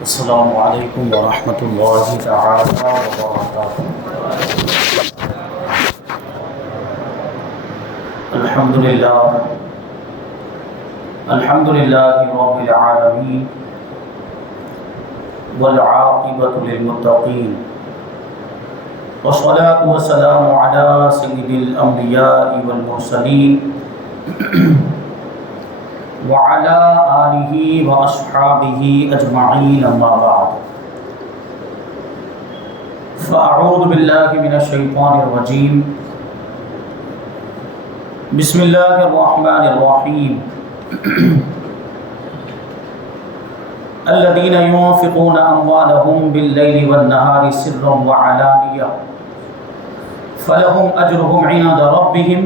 السلام علیکم ورحمۃ اللہ تعالی وبرکاتہ۔ الحمد للہ رب العالمین والعاقبۃ للمتقین والصلاة والسلام علی سید الانبیاء والمرسلین وعلى آلہ واصحابہ اجمعین، اما بعد فاعوذ باللہ من الشیطان الرجیم، بسم اللہ الرحمن الرحیم۔ الذین ينفقون اموالهم باللیل والنہار سرا وعلانیہ فلهم اجرهم عند ربهم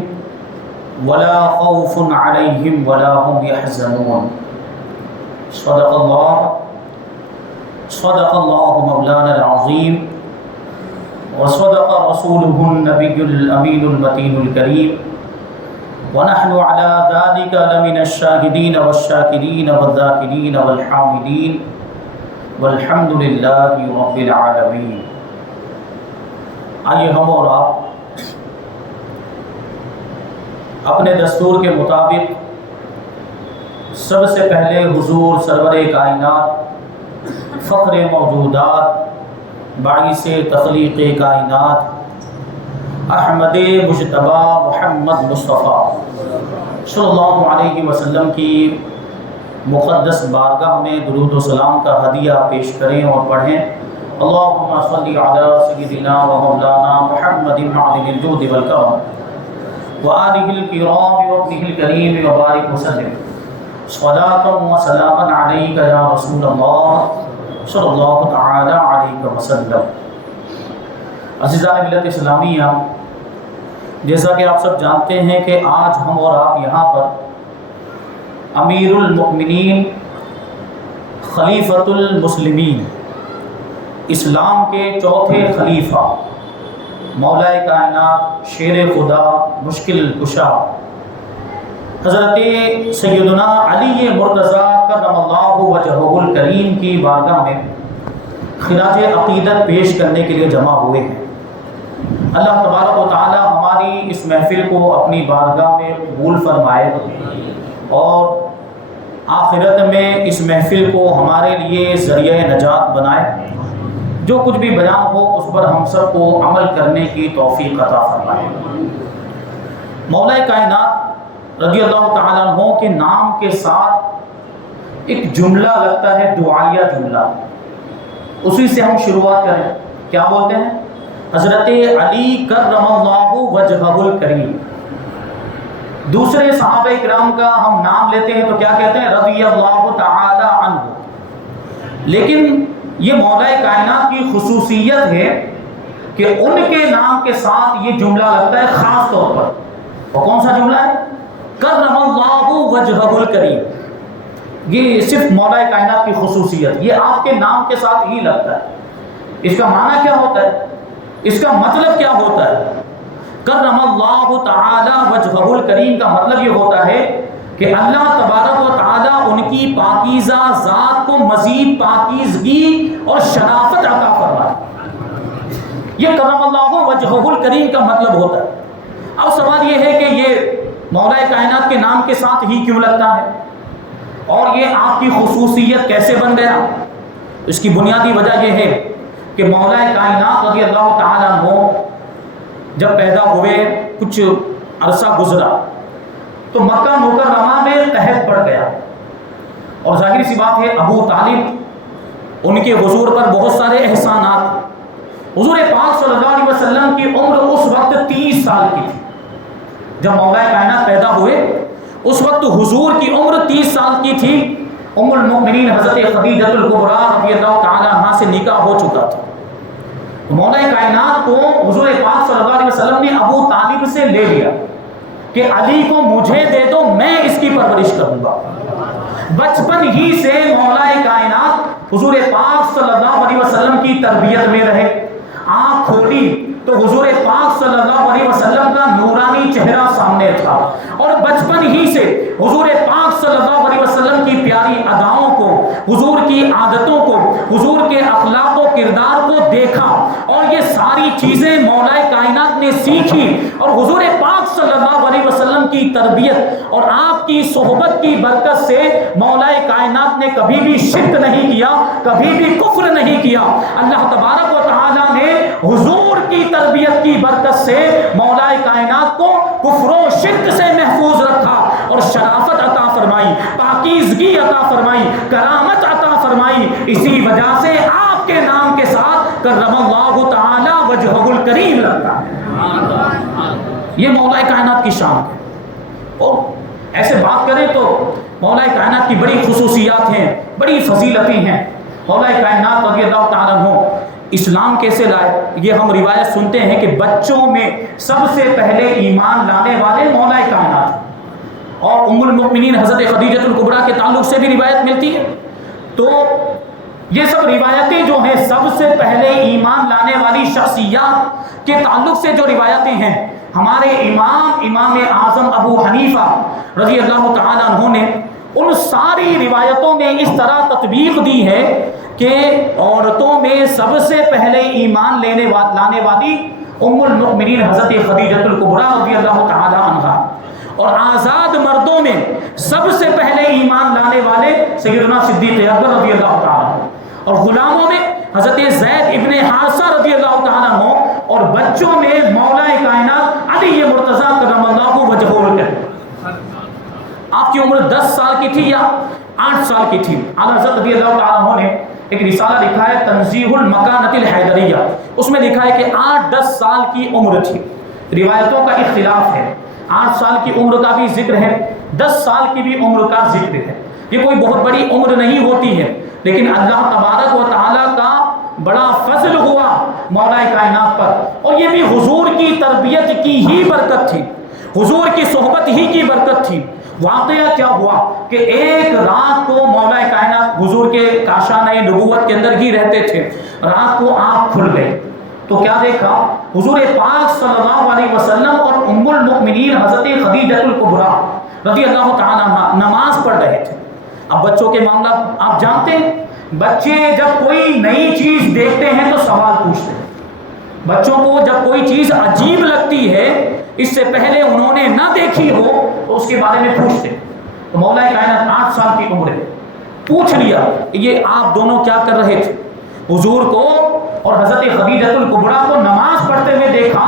ولا خوف علیہم ولا هم يحزنون۔ صدق اللہ مولانا العظیم وصدق رسولہ النبی الامین المتین الکریم، ونحن على ذلك لمن الشاہدین والشاکرین والذاکرین والحامدین والحمد للہ رب العالمین۔ آئیے ہم اور آپ اپنے دستور کے مطابق سب سے پہلے حضور سرور کائنات، فخر موجودات، باعث تخلیق کائنات، احمد مجتبی محمد مصطفیٰ صلی اللہ علیہ وسلم کی مقدس بارگاہ میں درود و سلام کا ہدیہ پیش کریں اور پڑھیں۔ اللہم صلی علی سیدنا و مولانا محمد معدن الجود والکرم وآلہ الکرام وابنہ الکریم وبارک وسلم، صلاۃ و سلاما علیک یا رسول اللہ صلی اللہ تعالی علیہ وسلم۔ عزیزان ملت اسلامیہ، جیسا کہ آپ سب جانتے ہیں کہ آج ہم اور آپ یہاں پر امیر المؤمنین، خلیفۃ المسلمین، اسلام کے چوتھے خلیفہ، مولا کائنات، شیر خدا، مشکل کشا، حضرت سیدنا علی مرتضیٰ کرم اللہ وجہہ الکریم کی بارگاہ میں خراج عقیدت پیش کرنے کے لیے جمع ہوئے ہیں۔ اللہ تبارک و تعالی ہماری اس محفل کو اپنی بارگاہ میں قبول فرمائے اور آخرت میں اس محفل کو ہمارے لیے ذریعہ نجات بنائے۔ جو کچھ بھی بیان ہو اس پر ہم سب کو عمل کرنے کی توفیق عطا فرمائے۔ مولا کائنات رضی اللہ تعالیٰ عنہ کے نام کے ساتھ ایک جملہ لگتا ہے، دعائیہ جملہ، اسی سے ہم شروعات کریں۔ کیا بولتے ہیں؟ حضرت علی کرم اللہ وجہہ الکریم۔ دوسرے صحابہ کرام کا ہم نام لیتے ہیں تو کیا کہتے ہیں؟ رضی اللہ تعالی عنہ۔ لیکن یہ مولا کائنات کی خصوصیت ہے کہ ان کے نام کے ساتھ یہ جملہ لگتا ہے خاص طور پر۔ اور کون سا جملہ ہے؟ کرم اللہ وجہہ الکریم۔ یہ صرف مولا کائنات کی خصوصیت، یہ آپ کے نام کے ساتھ ہی لگتا ہے۔ اس کا معنی کیا ہوتا ہے؟ اس کا مطلب کیا ہوتا ہے؟ کرم اللہ تعالی وجہہ الکریم کا مطلب یہ ہوتا ہے کہ اللہ تبارک و تعالیٰ ان کی پاکیزہ ذات کو مزید پاکیزگی اور شرافت عطا فرمائے۔ یہ کرم اللہ وجہہ الکریم کا مطلب ہوتا ہے۔ اب سوال یہ ہے کہ یہ مولا کائنات کے نام کے ساتھ ہی کیوں لگتا ہے اور یہ آپ کی خصوصیت کیسے بن گیا؟ اس کی بنیادی وجہ یہ ہے کہ مولا کائنات رضی اللہ تعالیٰ عنہ جب پیدا ہوئے کچھ عرصہ گزرا تو مکہ مکرمہ میں قحط پڑ گیا، اور ظاہر سی بات ہے ابو طالب ان کے حضور پر بہت سارے احسانات۔ حضور پاک صلی اللہ علیہ وسلم کی عمر اس وقت 30 سال کی تھی جب مولا کائنات پیدا ہوئے۔ اس وقت حضور کی عمر 30 سال کی تھی۔ ام المؤمنین حضرت خدیجہ الکبریٰ رضی اللہ تعالی عنہا سے نکاح ہو چکا تھا۔ مولا کائنات کو حضور پاک صلی اللہ علیہ وسلم نے ابو طالب سے لے لیا کہ علی کو مجھے دے دو، میں اس کی پرورش کروں گا۔ بچپن ہی سے مولا کائنات حضور پاک صلی اللہ علیہ وسلم کی تربیت میں رہے۔ آنکھ کھولی تو حضور پاک صلی اللہ علیہ وسلم کا نورانی چہرہ سامنے تھا، اور بچپن ہی سے حضور پاک صلی اللہ علیہ وسلم کی پیاری اداؤں کو، حضور کی عادتوں کو، حضور کے اخلاق و کردار کو دیکھا اور یہ ساری چیزیں مولا کائنات نے سیکھی، اور حضور پاک صلی اللہ علیہ وسلم کی تربیت اور آپ کی صحبت کی برکت سے مولا کائنات نے کبھی بھی شرک نہیں کیا، کبھی بھی کفر نہیں کیا۔ اللہ تبارک و تعالیٰ نے حضور کی تربیت کی برکت سے مولا کائنات کو کفر و شرک سے محفوظ رکھا اور شرافت عطا فرمائی، پاکیزگی عطا فرمائی، کرامت عطا فرمائی۔ اسی وجہ سے آپ کے نام کے ساتھ کرم اللہ تعالی وجہہ الکریم لگتا ہے۔ یہ مولا کائنات کی شان ہے۔ اور ایسے بات کریں تو مولا کائنات کی بڑی خصوصیات ہیں، بڑی فضیلتیں ہیں۔ مولا کائنات رضی اللہ تعالیٰ عنہ اسلام کیسے لائے؟ یہ ہم روایت سنتے ہیں کہ بچوں میں سب سے پہلے ایمان لانے والے مولا کائنات، اور ام المؤمنین حضرت خدیجہ الکبریٰ کے تعلق سے بھی روایت ملتی ہے۔ تو یہ سب روایتیں جو ہیں سب سے پہلے ایمان لانے والی شخصیات کے تعلق سے جو روایتیں ہیں، ہمارے امام اعظم ابو حنیفہ رضی اللہ تعالیٰ عنہ نے ان ساری روایتوں میں اس طرح تطبیق دی ہے کہ عورتوں میں سب سے پہلے ایمان لانے والی ام المؤمنین حضرت خدیجہ الکبریٰ رضی اللہ تعالیٰ عنہا، اور آزاد مردوں میں سب سے پہلے ایمان لانے والے سیدنا صدیق اکبر رضی اللہ تعالیٰ عنہ، اور غلاموں میں حضرت زید ابن حارثہ رضی اللہ تعالیٰ عنہ، اور بچوں میں مولا کائنات علی مرتضیٰ کرم اللہ وجہہ الکریم۔ آپ کی عمر 10 سال کی تھی یا 8 سال کی تھی؟ اعلیٰ حضرت رضی اللہ تعالیٰ عنہ نے ایک رسالہ لکھا ہے تنزیہ المکانۃ الحیدریہ، اس میں لکھا ہے کہ 8-10 سال کی عمر تھی۔ روایتوں کا اختلاف ہے، 8 سال کی عمر کا بھی ذکر ہے، 10 سال کی بھی عمر کا ذکر ہے۔ یہ کوئی بہت بڑی عمر نہیں ہوتی ہے، لیکن اللہ تبارک و تعالیٰ کا بڑا فضل ہوا مولا کائنات پر، اور یہ بھی حضور کی تربیت کی ہی برکت تھی، حضور کی صحبت ہی کی برکت تھی۔ واقعہ کیا ہوا کہ ایک رات کو مولا کائنات حضور کے کاشانۂ نبوت کے اندر ہی رہتے تھے، رات کو آنکھ کھل گئی تو کیا دیکھا؟ حضور پاک صلی اللہ علیہ وسلم اور ام المؤمنین حضرت خدیجہ الکبریٰ رضی اللہ تعالیٰ عنہ نماز پڑھ رہے تھے۔ اب بچوں کے معاملہ آپ جانتے ہیں، بچے جب کوئی نئی چیز دیکھتے ہیں تو سوال پوچھتے ہیں۔ بچوں کو جب کوئی چیز عجیب لگتی ہے، اس سے پہلے انہوں نے نہ دیکھی ہو تو اس کے بارے میں پوچھتے ہیں۔ تو مولا کائنات 8 سال کی عمر ہے، پوچھ لیا یہ آپ دونوں کیا کر رہے تھے؟ حضور کو اور حضرت خدیجہ الکبریٰ کو نماز پڑھتے ہوئے دیکھا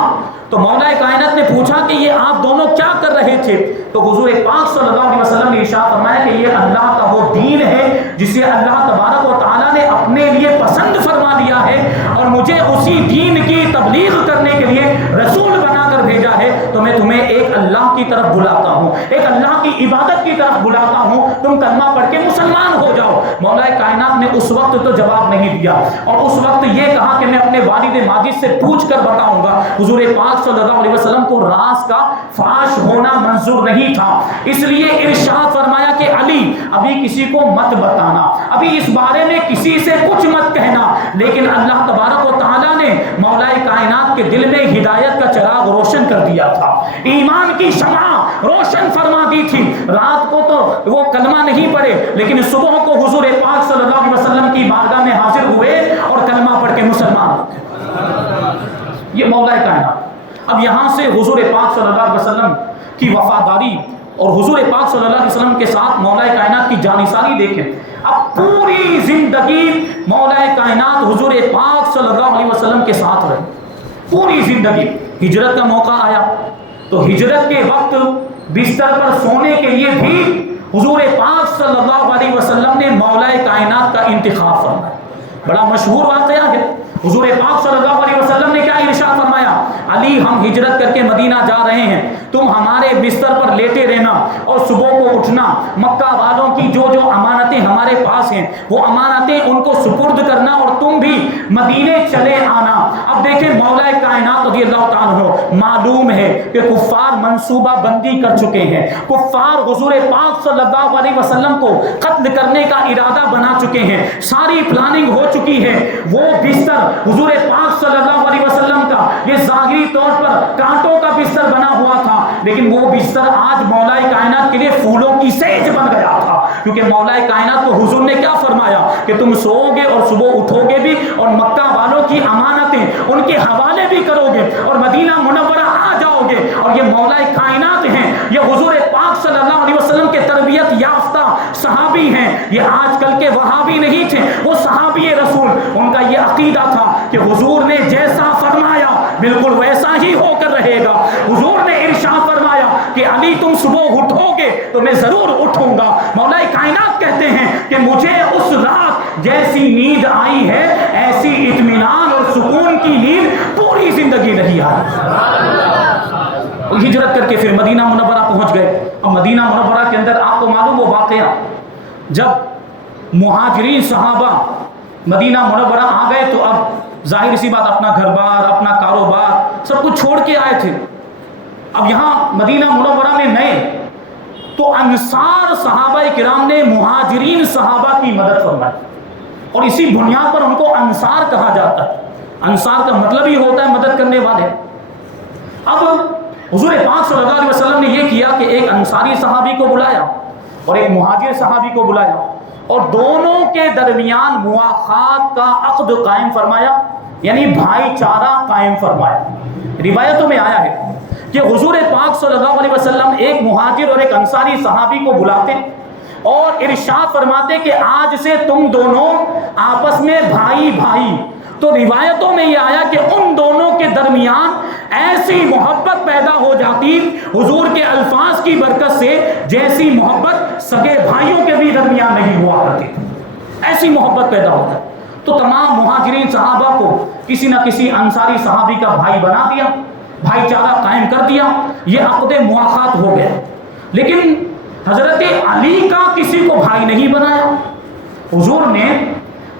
تو مولا کائنات نے پوچھا کہ یہ آپ دونوں کیا کر رہے تھے؟ تو حضور پاک صلی اللہ علیہ وسلم نے ارشاد فرمایا کہ یہ اللہ کا وہ دین ہے جسے اللہ تبارک و تعالیٰ نے اپنے لیے پسند فرما لیا ہے، اور مجھے اسی دین کی تبلیغ کرنے کے لیے رسول بنا کر بھیجا ہے۔ تو میں تمہیں ایک اللہ کی طرف بلاتا ہوں، ایک اللہ کی عبادت کی طرف بلاتا ہوں، تم کلمہ پڑھ کے مسلمان ہو جاؤ۔ مولا کائنات نے اس وقت تو جواب نہیں دیا، اور اس وقت یہ کہا کہ میں اپنے والد ماجد سے پوچھ کر بتاؤں گا۔ حضور پاک صلی اللہ علیہ وسلم کو راز کا فاش ہونا منظور نہیں تھا، اس لیے ارشاد فرمایا کہ علی ابھی کسی کو مت بتانا، ابھی اس بارے میں کسی سے کچھ مت کہنا۔ لیکن اللہ تبارک و تعالیٰ نے مولا کائنات کے دل میں ہدایت کا چراغ روشن کر دیا تھا، ایمان کی شمع روشن فرما دی تھی۔ رات کو تو وہ کلمہ نہیں پڑھے، لیکن صبح کو حضور پاک صلی اللہ علیہ وسلم کی بارگاہ میں حاضر ہوئے اور کلمہ پڑھ کے مسلمان ہو گئے۔ یہ مولا کائنات۔ اب یہاں سے حضور پاک صلی اللہ علیہ وسلم کی وفاداری اور حضور پاک صلی اللہ علیہ وسلم کے ساتھ مولا کائنات کی جانثاری دیکھیں۔ اب پوری زندگی مولا کائنات حضور پاک صلی اللہ علیہ وسلم کے ساتھ رہے، پوری زندگی۔ ہجرت کا موقع آیا تو ہجرت کے وقت بستر پر سونے کے لیے بھی حضور پاک صلی اللہ علیہ وسلم نے مولا کائنات کا انتخاب فرمایا۔ بڑا مشہور واقعہ ہے، حضور پاک صلی اللہ علیہ وسلم نے کیا ارشاد فرمایا؟ علی ہم ہجرت کر کے مدینہ جا رہے ہیں، تم ہمارے بستر پر لیٹے رہنا اور صبح کو اٹھنا، مکہ والوں کی جو جو امانتیں ہمارے پاس ہیں وہ امانتیں ان کو سپرد کرنا، اور تم بھی مدینے چلے آنا۔ اب دیکھیں مولا کائنات رضی اللہ تعالیٰ عنہ، معلوم ہے کہ کفار منصوبہ بندی کر چکے ہیں، کفار حضور پاک صلی اللہ علیہ وسلم کو قتل کرنے کا ارادہ بنا چکے ہیں، ساری پلاننگ ہو چکی ہے۔ وہ بستر حضور پاک صلی اللہ علیہ وسلم کا، یہ ظاہری ظاہری طور پر کانٹوں کا بستر بنا ہوا تھا، لیکن وہ بستر آج مولا کائنات کے لیے پھولوں کی سیج بن گیا تھا، کیونکہ مولا کائنات کو حضور نے کیا فرمایا کہ تم سوؤ گے اور صبح اٹھو گے بھی، اور مکہ والوں کی امانتیں ان کے حوالے بھی کرو گے، اور مدینہ منورہ آ جاؤ گے، اور یہ مولا کائنات ہیں، یہ حضور پاک صلی اللہ علیہ وسلم کے تربیت یافتہ صحابی ہیں، یہ آج کل کے وہابی نہیں تھے، وہ صحابی رسول، ان کا یہ عقیدہ تھا کہ حضور نے جیسا فرمایا بالکل ویسا ہی ہو کر رہے گا۔ حضور نے ارشاد فرمایا کہ علی تم صبح اٹھو گے تو میں ضرور اٹھوں گا۔ مولا کائنات کہتے ہیں کہ مجھے اس رات جیسی نیند آئی ہے ایسی اطمینان اور سکون کی نیند پوری زندگی نہیں آئی۔ ہجرت کر کے پھر مدینہ منورہ پہنچ گئے، اور مدینہ منورہ کے اندر آپ کو معلوم وہ واقعہ جب مہاجرین صحابہ مدینہ منورہ آ گئے تو اب ظاہر سی بات اپنا گھر بار اپنا کاروبار سب کچھ چھوڑ کے آئے تھے، اب یہاں مدینہ منورہ میں نئے، تو انصار صحابہ کرام نے مہاجرین صحابہ کی مدد فرمائی، اور اسی بنیاد پر ان کو انصار کہا جاتا ہے۔ انصار کا مطلب ہی ہوتا ہے مدد کرنے والے۔ اب حضور پاک صلی اللہ علیہ وسلم نے یہ کیا کہ ایک انصاری صحابی کو بلایا اور ایک مہاجر صحابی کو بلایا، اور دونوں کے درمیان مواخات کا عقد قائم فرمایا، یعنی بھائی چارہ قائم فرمایا۔ روایتوں میں آیا ہے کہ حضور پاک صلی اللہ علیہ وسلم ایک مہاجر اور ایک انصاری صحابی کو بلاتے اور ارشاد فرماتے کہ آج سے تم دونوں آپس میں بھائی بھائی۔ تو روایتوں میں یہ آیا کہ ان دونوں کے درمیان ایسی محبت پیدا ہو جاتی حضور کے الفاظ کی برکت سے جیسی محبت سگے بھائیوں کے بھی درمیان نہیں ہوا کرتی تھی، ایسی محبت پیدا ہوتا ہے۔ تو تمام مہاجرین صحابہ کو کسی نہ کسی انصاری صحابی کا بھائی بنا دیا، بھائی چارہ قائم کر دیا، یہ عقد مواخات ہو گیا۔ لیکن حضرت علی کا کسی کو بھائی نہیں بنایا، حضور نے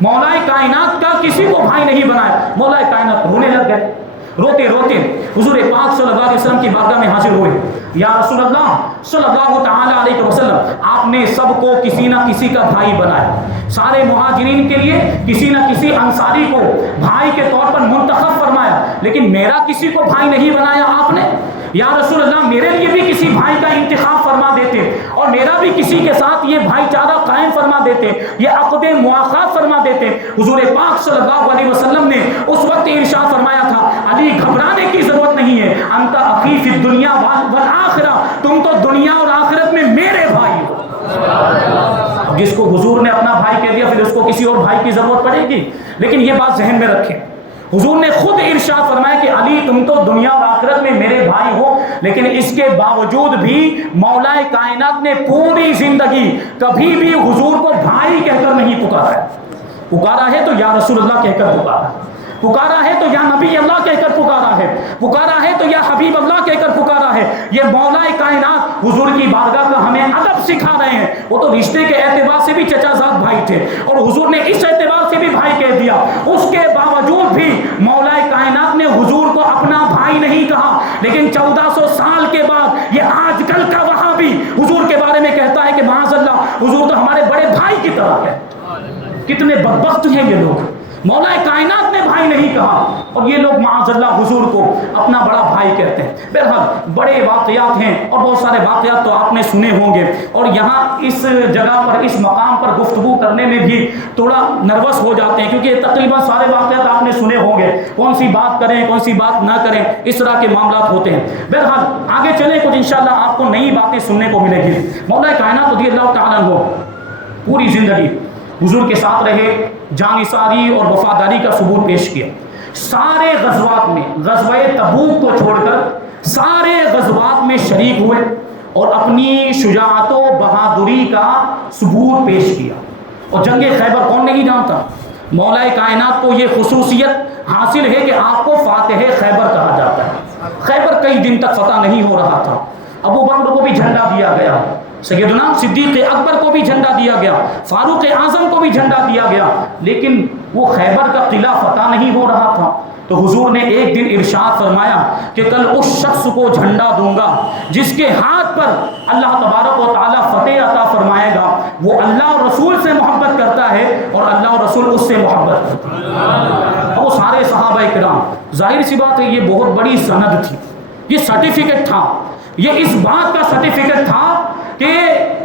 مولا کائنات کا کسی کو بھائی نہیں بنایا۔ مولا کائنات رونے لگ گئے، روتے روتے حضور پاک صلی اللہ علیہ وسلم کی بارگاہ میں حاضر ہوئے۔ یا رسول اللہ صلی اللہ تعالی علیہ وسلم، آپ نے سب کو کسی نہ کسی کا بھائی بنایا، سارے مہاجرین کے لیے کسی نہ کسی انصاری کو بھائی کے طور پر منتخب فرمایا، لیکن میرا کسی کو بھائی نہیں بنایا آپ نے۔ یا رسول اللہ میرے لیے بھی کسی بھائی کا انتخاب فرما دیتے اور میرا بھی کسی کے ساتھ یہ بھائی چارہ قائم فرما دیتے، یہ عقد مواخات فرما دیتے۔ حضور پاک صلی اللہ علیہ وسلم نے اس وقت ارشاد فرمایا تھا علی گھبرانے کی ضرورت نہیں ہے، انت اخی فی الدنیا والآخرہ، تم تو دنیا اور آخرت میں میرے بھائی ہو۔ جس کو حضور نے اپنا بھائی کہہ دیا پھر اس کو کسی اور بھائی کی ضرورت پڑے گی؟ لیکن یہ بات ذہن میں رکھیں، حضور نے خود ارشاد فرمایا کہ علی تم تو دنیا اور آخرت میں میرے بھائی ہو، لیکن اس کے باوجود بھی مولا کائنات نے پوری زندگی کبھی بھی حضور کو بھائی کہہ کر نہیں پکارا ہے۔ پکارا ہے تو یا رسول اللہ کہہ کر پکارا ہے، پکارا ہے تو یا نبی اللہ کہہ کر پکارا ہے، پکارا ہے تو یا حبیب اللہ کہہ کر پکارا ہے۔ یہ مولا کائنات حضور کی بارگاہ کا ہمیں ادب سکھا رہے ہیں۔ وہ تو رشتے کے اعتبار سے بھی چچا زاد بھائی تھے اور حضور نے اس اعتبار سے بھی بھائی کہہ دیا، اس کے باوجود بھی مولا کائنات نے حضور کو اپنا بھائی نہیں کہا۔ لیکن 1400 سال کے بعد یہ آج کل کا وہابی حضور کے بارے میں کہتا ہے کہ معاذ اللہ حضور تو ہمارے بڑے بھائی کی طرح ہے۔ کتنے بدبخت ہیں یہ لوگ، مولا کائنات نے بھائی نہیں کہا اور یہ لوگ معاذ اللہ حضور کو اپنا بڑا بھائی کہتے ہیں۔ بہرحال بڑے واقعات ہیں اور بہت سارے واقعات تو آپ نے سنے ہوں گے، اور یہاں اس جگہ پر اس مقام پر گفتگو کرنے میں بھی تھوڑا نروس ہو جاتے ہیں، کیونکہ تقریباً سارے واقعات آپ نے سنے ہوں گے، کون سی بات کریں کون سی بات نہ کریں، اس طرح کے معاملات ہوتے ہیں۔ بہرحال آگے چلیں، کچھ انشاءاللہ آپ کو نئی باتیں سننے کو ملے گی۔ مولا کائنات رضی اللہ تعالیٰ عنہ پوری زندگی حضور کے ساتھ رہے، جانثاری اور وفاداری کا ثبوت پیش کیا۔ سارے غزوات میں، غزوہ تبوک کو چھوڑ کر سارے غزوات میں شریک ہوئے اور اپنی شجاعت و بہادری کا ثبوت پیش کیا۔ اور جنگ خیبر کون نہیں جانتا؟ مولا کائنات کو یہ خصوصیت حاصل ہے کہ آپ کو فاتح خیبر کہا جاتا ہے۔ خیبر کئی دن تک فتح نہیں ہو رہا تھا، ابو بکر کو بھی جھنڈا دیا گیا، سیدنا صدیق اکبر کو بھی جھنڈا دیا گیا، فاروق اعظم کو بھی جھنڈا دیا گیا، لیکن وہ خیبر کا قلعہ فتح نہیں ہو رہا تھا۔ تو حضور نے ایک دن ارشاد فرمایا کہ کل اس شخص کو جھنڈا دوں گا جس کے ہاتھ پر اللہ تبارک و تعالیٰ فتح عطا فرمائے گا، وہ اللہ اور رسول سے محبت کرتا ہے اور اللہ اور رسول اس سے محبت کرتا ہے۔ وہ سارے صحابہ صحابہ کرام، ظاہر سی بات ہے یہ بہت بڑی سند تھی، یہ سرٹیفکیٹ تھا، یہ اس بات کا سرٹیفکیٹ تھا کہ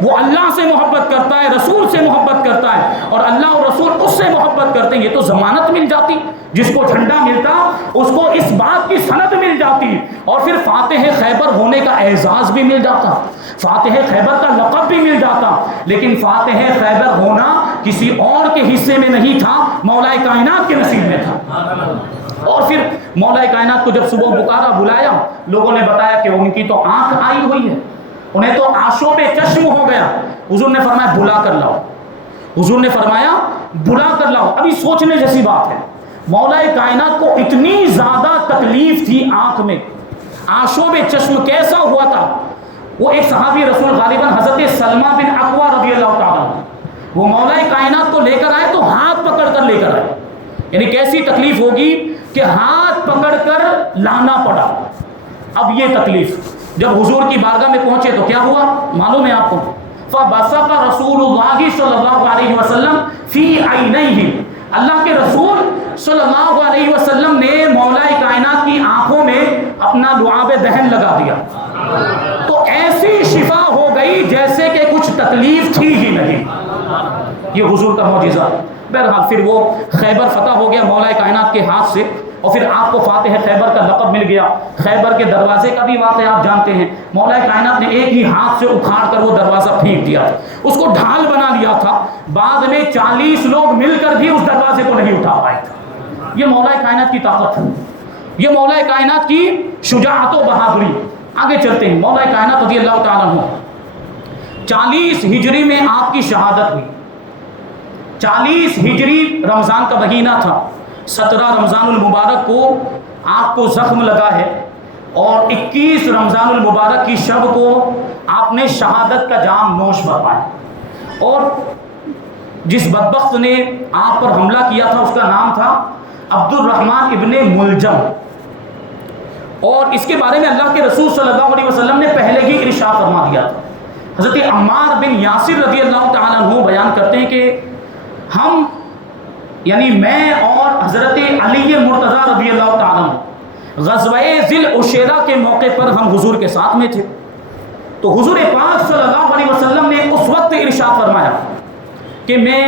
وہ اللہ سے محبت کرتا ہے، رسول سے محبت کرتا ہے، اور اللہ اور رسول اس سے محبت کرتے ہیں۔ یہ تو ضمانت مل جاتی، جس کو جھنڈا ملتا اس کو اس بات کی سند مل جاتی، اور پھر فاتح خیبر ہونے کا اعزاز بھی مل جاتا، فاتح خیبر کا لقب بھی مل جاتا۔ لیکن فاتح خیبر ہونا کسی اور کے حصے میں نہیں تھا، مولا کائنات کے نصیب میں تھا۔ اور پھر مولا کائنات کو جب صبح پکارا، بلایا، لوگوں نے بتایا کہ ان کی تو آنکھ آئی ہوئی ہے، انہیں تو آشوب چشم ہو گیا۔ حضور نے فرمایا بلا کر لاؤ، حضور نے فرمایا بلا کر لاؤ۔ ابھی سوچنے جیسی بات ہے، مولا کائنات کو اتنی زیادہ تکلیف تھی آنکھ میں، آشوب چشم کیسا ہوا تھا۔ وہ ایک صحابی رسول غالباً حضرت سلمہ بن اقوا رضی اللہ تعالیٰ عنہ، وہ مولا کائنات کو لے کر آئے تو ہاتھ پکڑ کر لے کر آئے، یعنی کیسی تکلیف ہوگی کہ ہاتھ پکڑ کر لانا پڑا۔ اب یہ تکلیف جب حضور کی بارگاہ میں پہنچے تو کیا ہوا معلوم ہے آپ کو؟ فَبَصَقَ رَسُولُ اللَّهِ صلی اللہ علیہ وسلم فی عَيْنَيْهِ، اللہ کے رسول صلی اللہ علیہ وسلم نے مولا کائنات کی آنکھوں میں اپنا لعاب دہن لگا دیا، تو ایسی شفا ہو گئی جیسے کہ کچھ تکلیف تھی ہی نہیں۔ یہ حضور کا معجزہ۔ بہرحال پھر وہ خیبر فتح ہو گیا مولا کائنات کے ہاتھ سے، اور پھر آپ کو فاتح خیبر کا لقب مل گیا۔ خیبر کے دروازے کا بھی واقعہ آپ جانتے ہیں، مولا کائنات نے ایک ہی ہاتھ سے اکھاڑ کر وہ دروازہ پھینک دیا، اس کو ڈھال بنا لیا تھا، بعد میں 40 لوگ مل کر بھی اس دروازے کو نہیں اٹھا پائے تھے۔ یہ مولا کائنات کی طاقت ہے، یہ مولا کائنات کی شجاعت و بہادری۔ آگے چلتے ہیں، مولا کائنات رضی اللہ تعالیٰ عنہ 40 ہجری میں آپ کی شہادت ہوئی۔ 40 ہجری رمضان کا مہینہ تھا، 17 رمضان المبارک کو آپ کو زخم لگا ہے، اور 21 رمضان المبارک کی شب کو آپ نے شہادت کا جام نوش فرمایا۔ اور جس بدبخت نے آپ پر حملہ کیا تھا اس کا نام تھا عبد الرحمن ابن ملجم، اور اس کے بارے میں اللہ کے رسول صلی اللہ علیہ وسلم نے پہلے ہی ارشاد فرما دیا تھا۔ حضرت عمار بن یاسر رضی اللہ تعالیٰ عنہ بیان کرتے ہیں کہ ہم یعنی میں اور حضرت علی مرتضیٰ رضی اللہ تعالیٰ عنہ غزوہ ذی العشیرہ کے موقع پر ہم حضور کے ساتھ میں تھے، تو حضور پاک صلی اللہ علیہ وسلم نے اس وقت ارشاد فرمایا کہ میں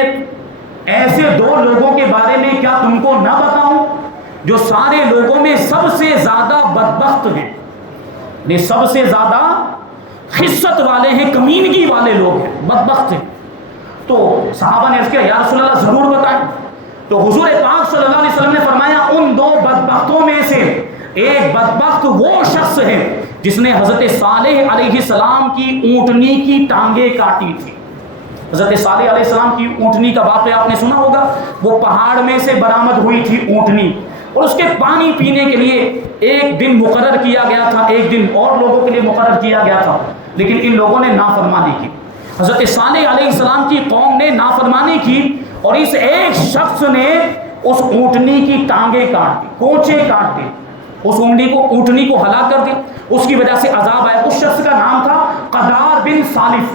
ایسے 2 لوگوں کے بارے میں کیا تم کو نہ بتاؤں جو سارے لوگوں میں سب سے زیادہ بدبخت ہیں، یعنی سب سے زیادہ خست والے ہیں، کمینگی والے لوگ ہیں، بدبخت ہیں۔ تو صحابہ نے عرض کیا یا رسول اللہ ضرور بتائیں۔ تو حضور پاک صلی اللہ علیہ وسلم نے فرمایا ان 2 بدبختوں میں سے ایک بدبخت وہ شخص ہے جس نے حضرت صالح علیہ السلام کی اونٹنی کی ٹانگیں کاٹی تھی۔ حضرت صالح علیہ السلام کی اونٹنی کا واقعہ آپ نے سنا ہوگا، وہ پہاڑ میں سے برآمد ہوئی تھی اونٹنی، اور اس کے پانی پینے کے لیے ایک دن مقرر کیا گیا تھا، ایک دن اور لوگوں کے لیے مقرر کیا گیا تھا، لیکن ان لوگوں نے نافرمانی کی۔ حضرت صالح علیہ السلام کی قوم نے نافرمانی کی، اور اس ایک شخص نے اس اونٹنی کی ٹانگیں کاٹ دی، کونچے کاٹ دی، اس اونٹنی کو ہلاک کر دی، اس کی وجہ سے عذاب آیا۔ اس شخص کا نام تھا قدار بن صالف،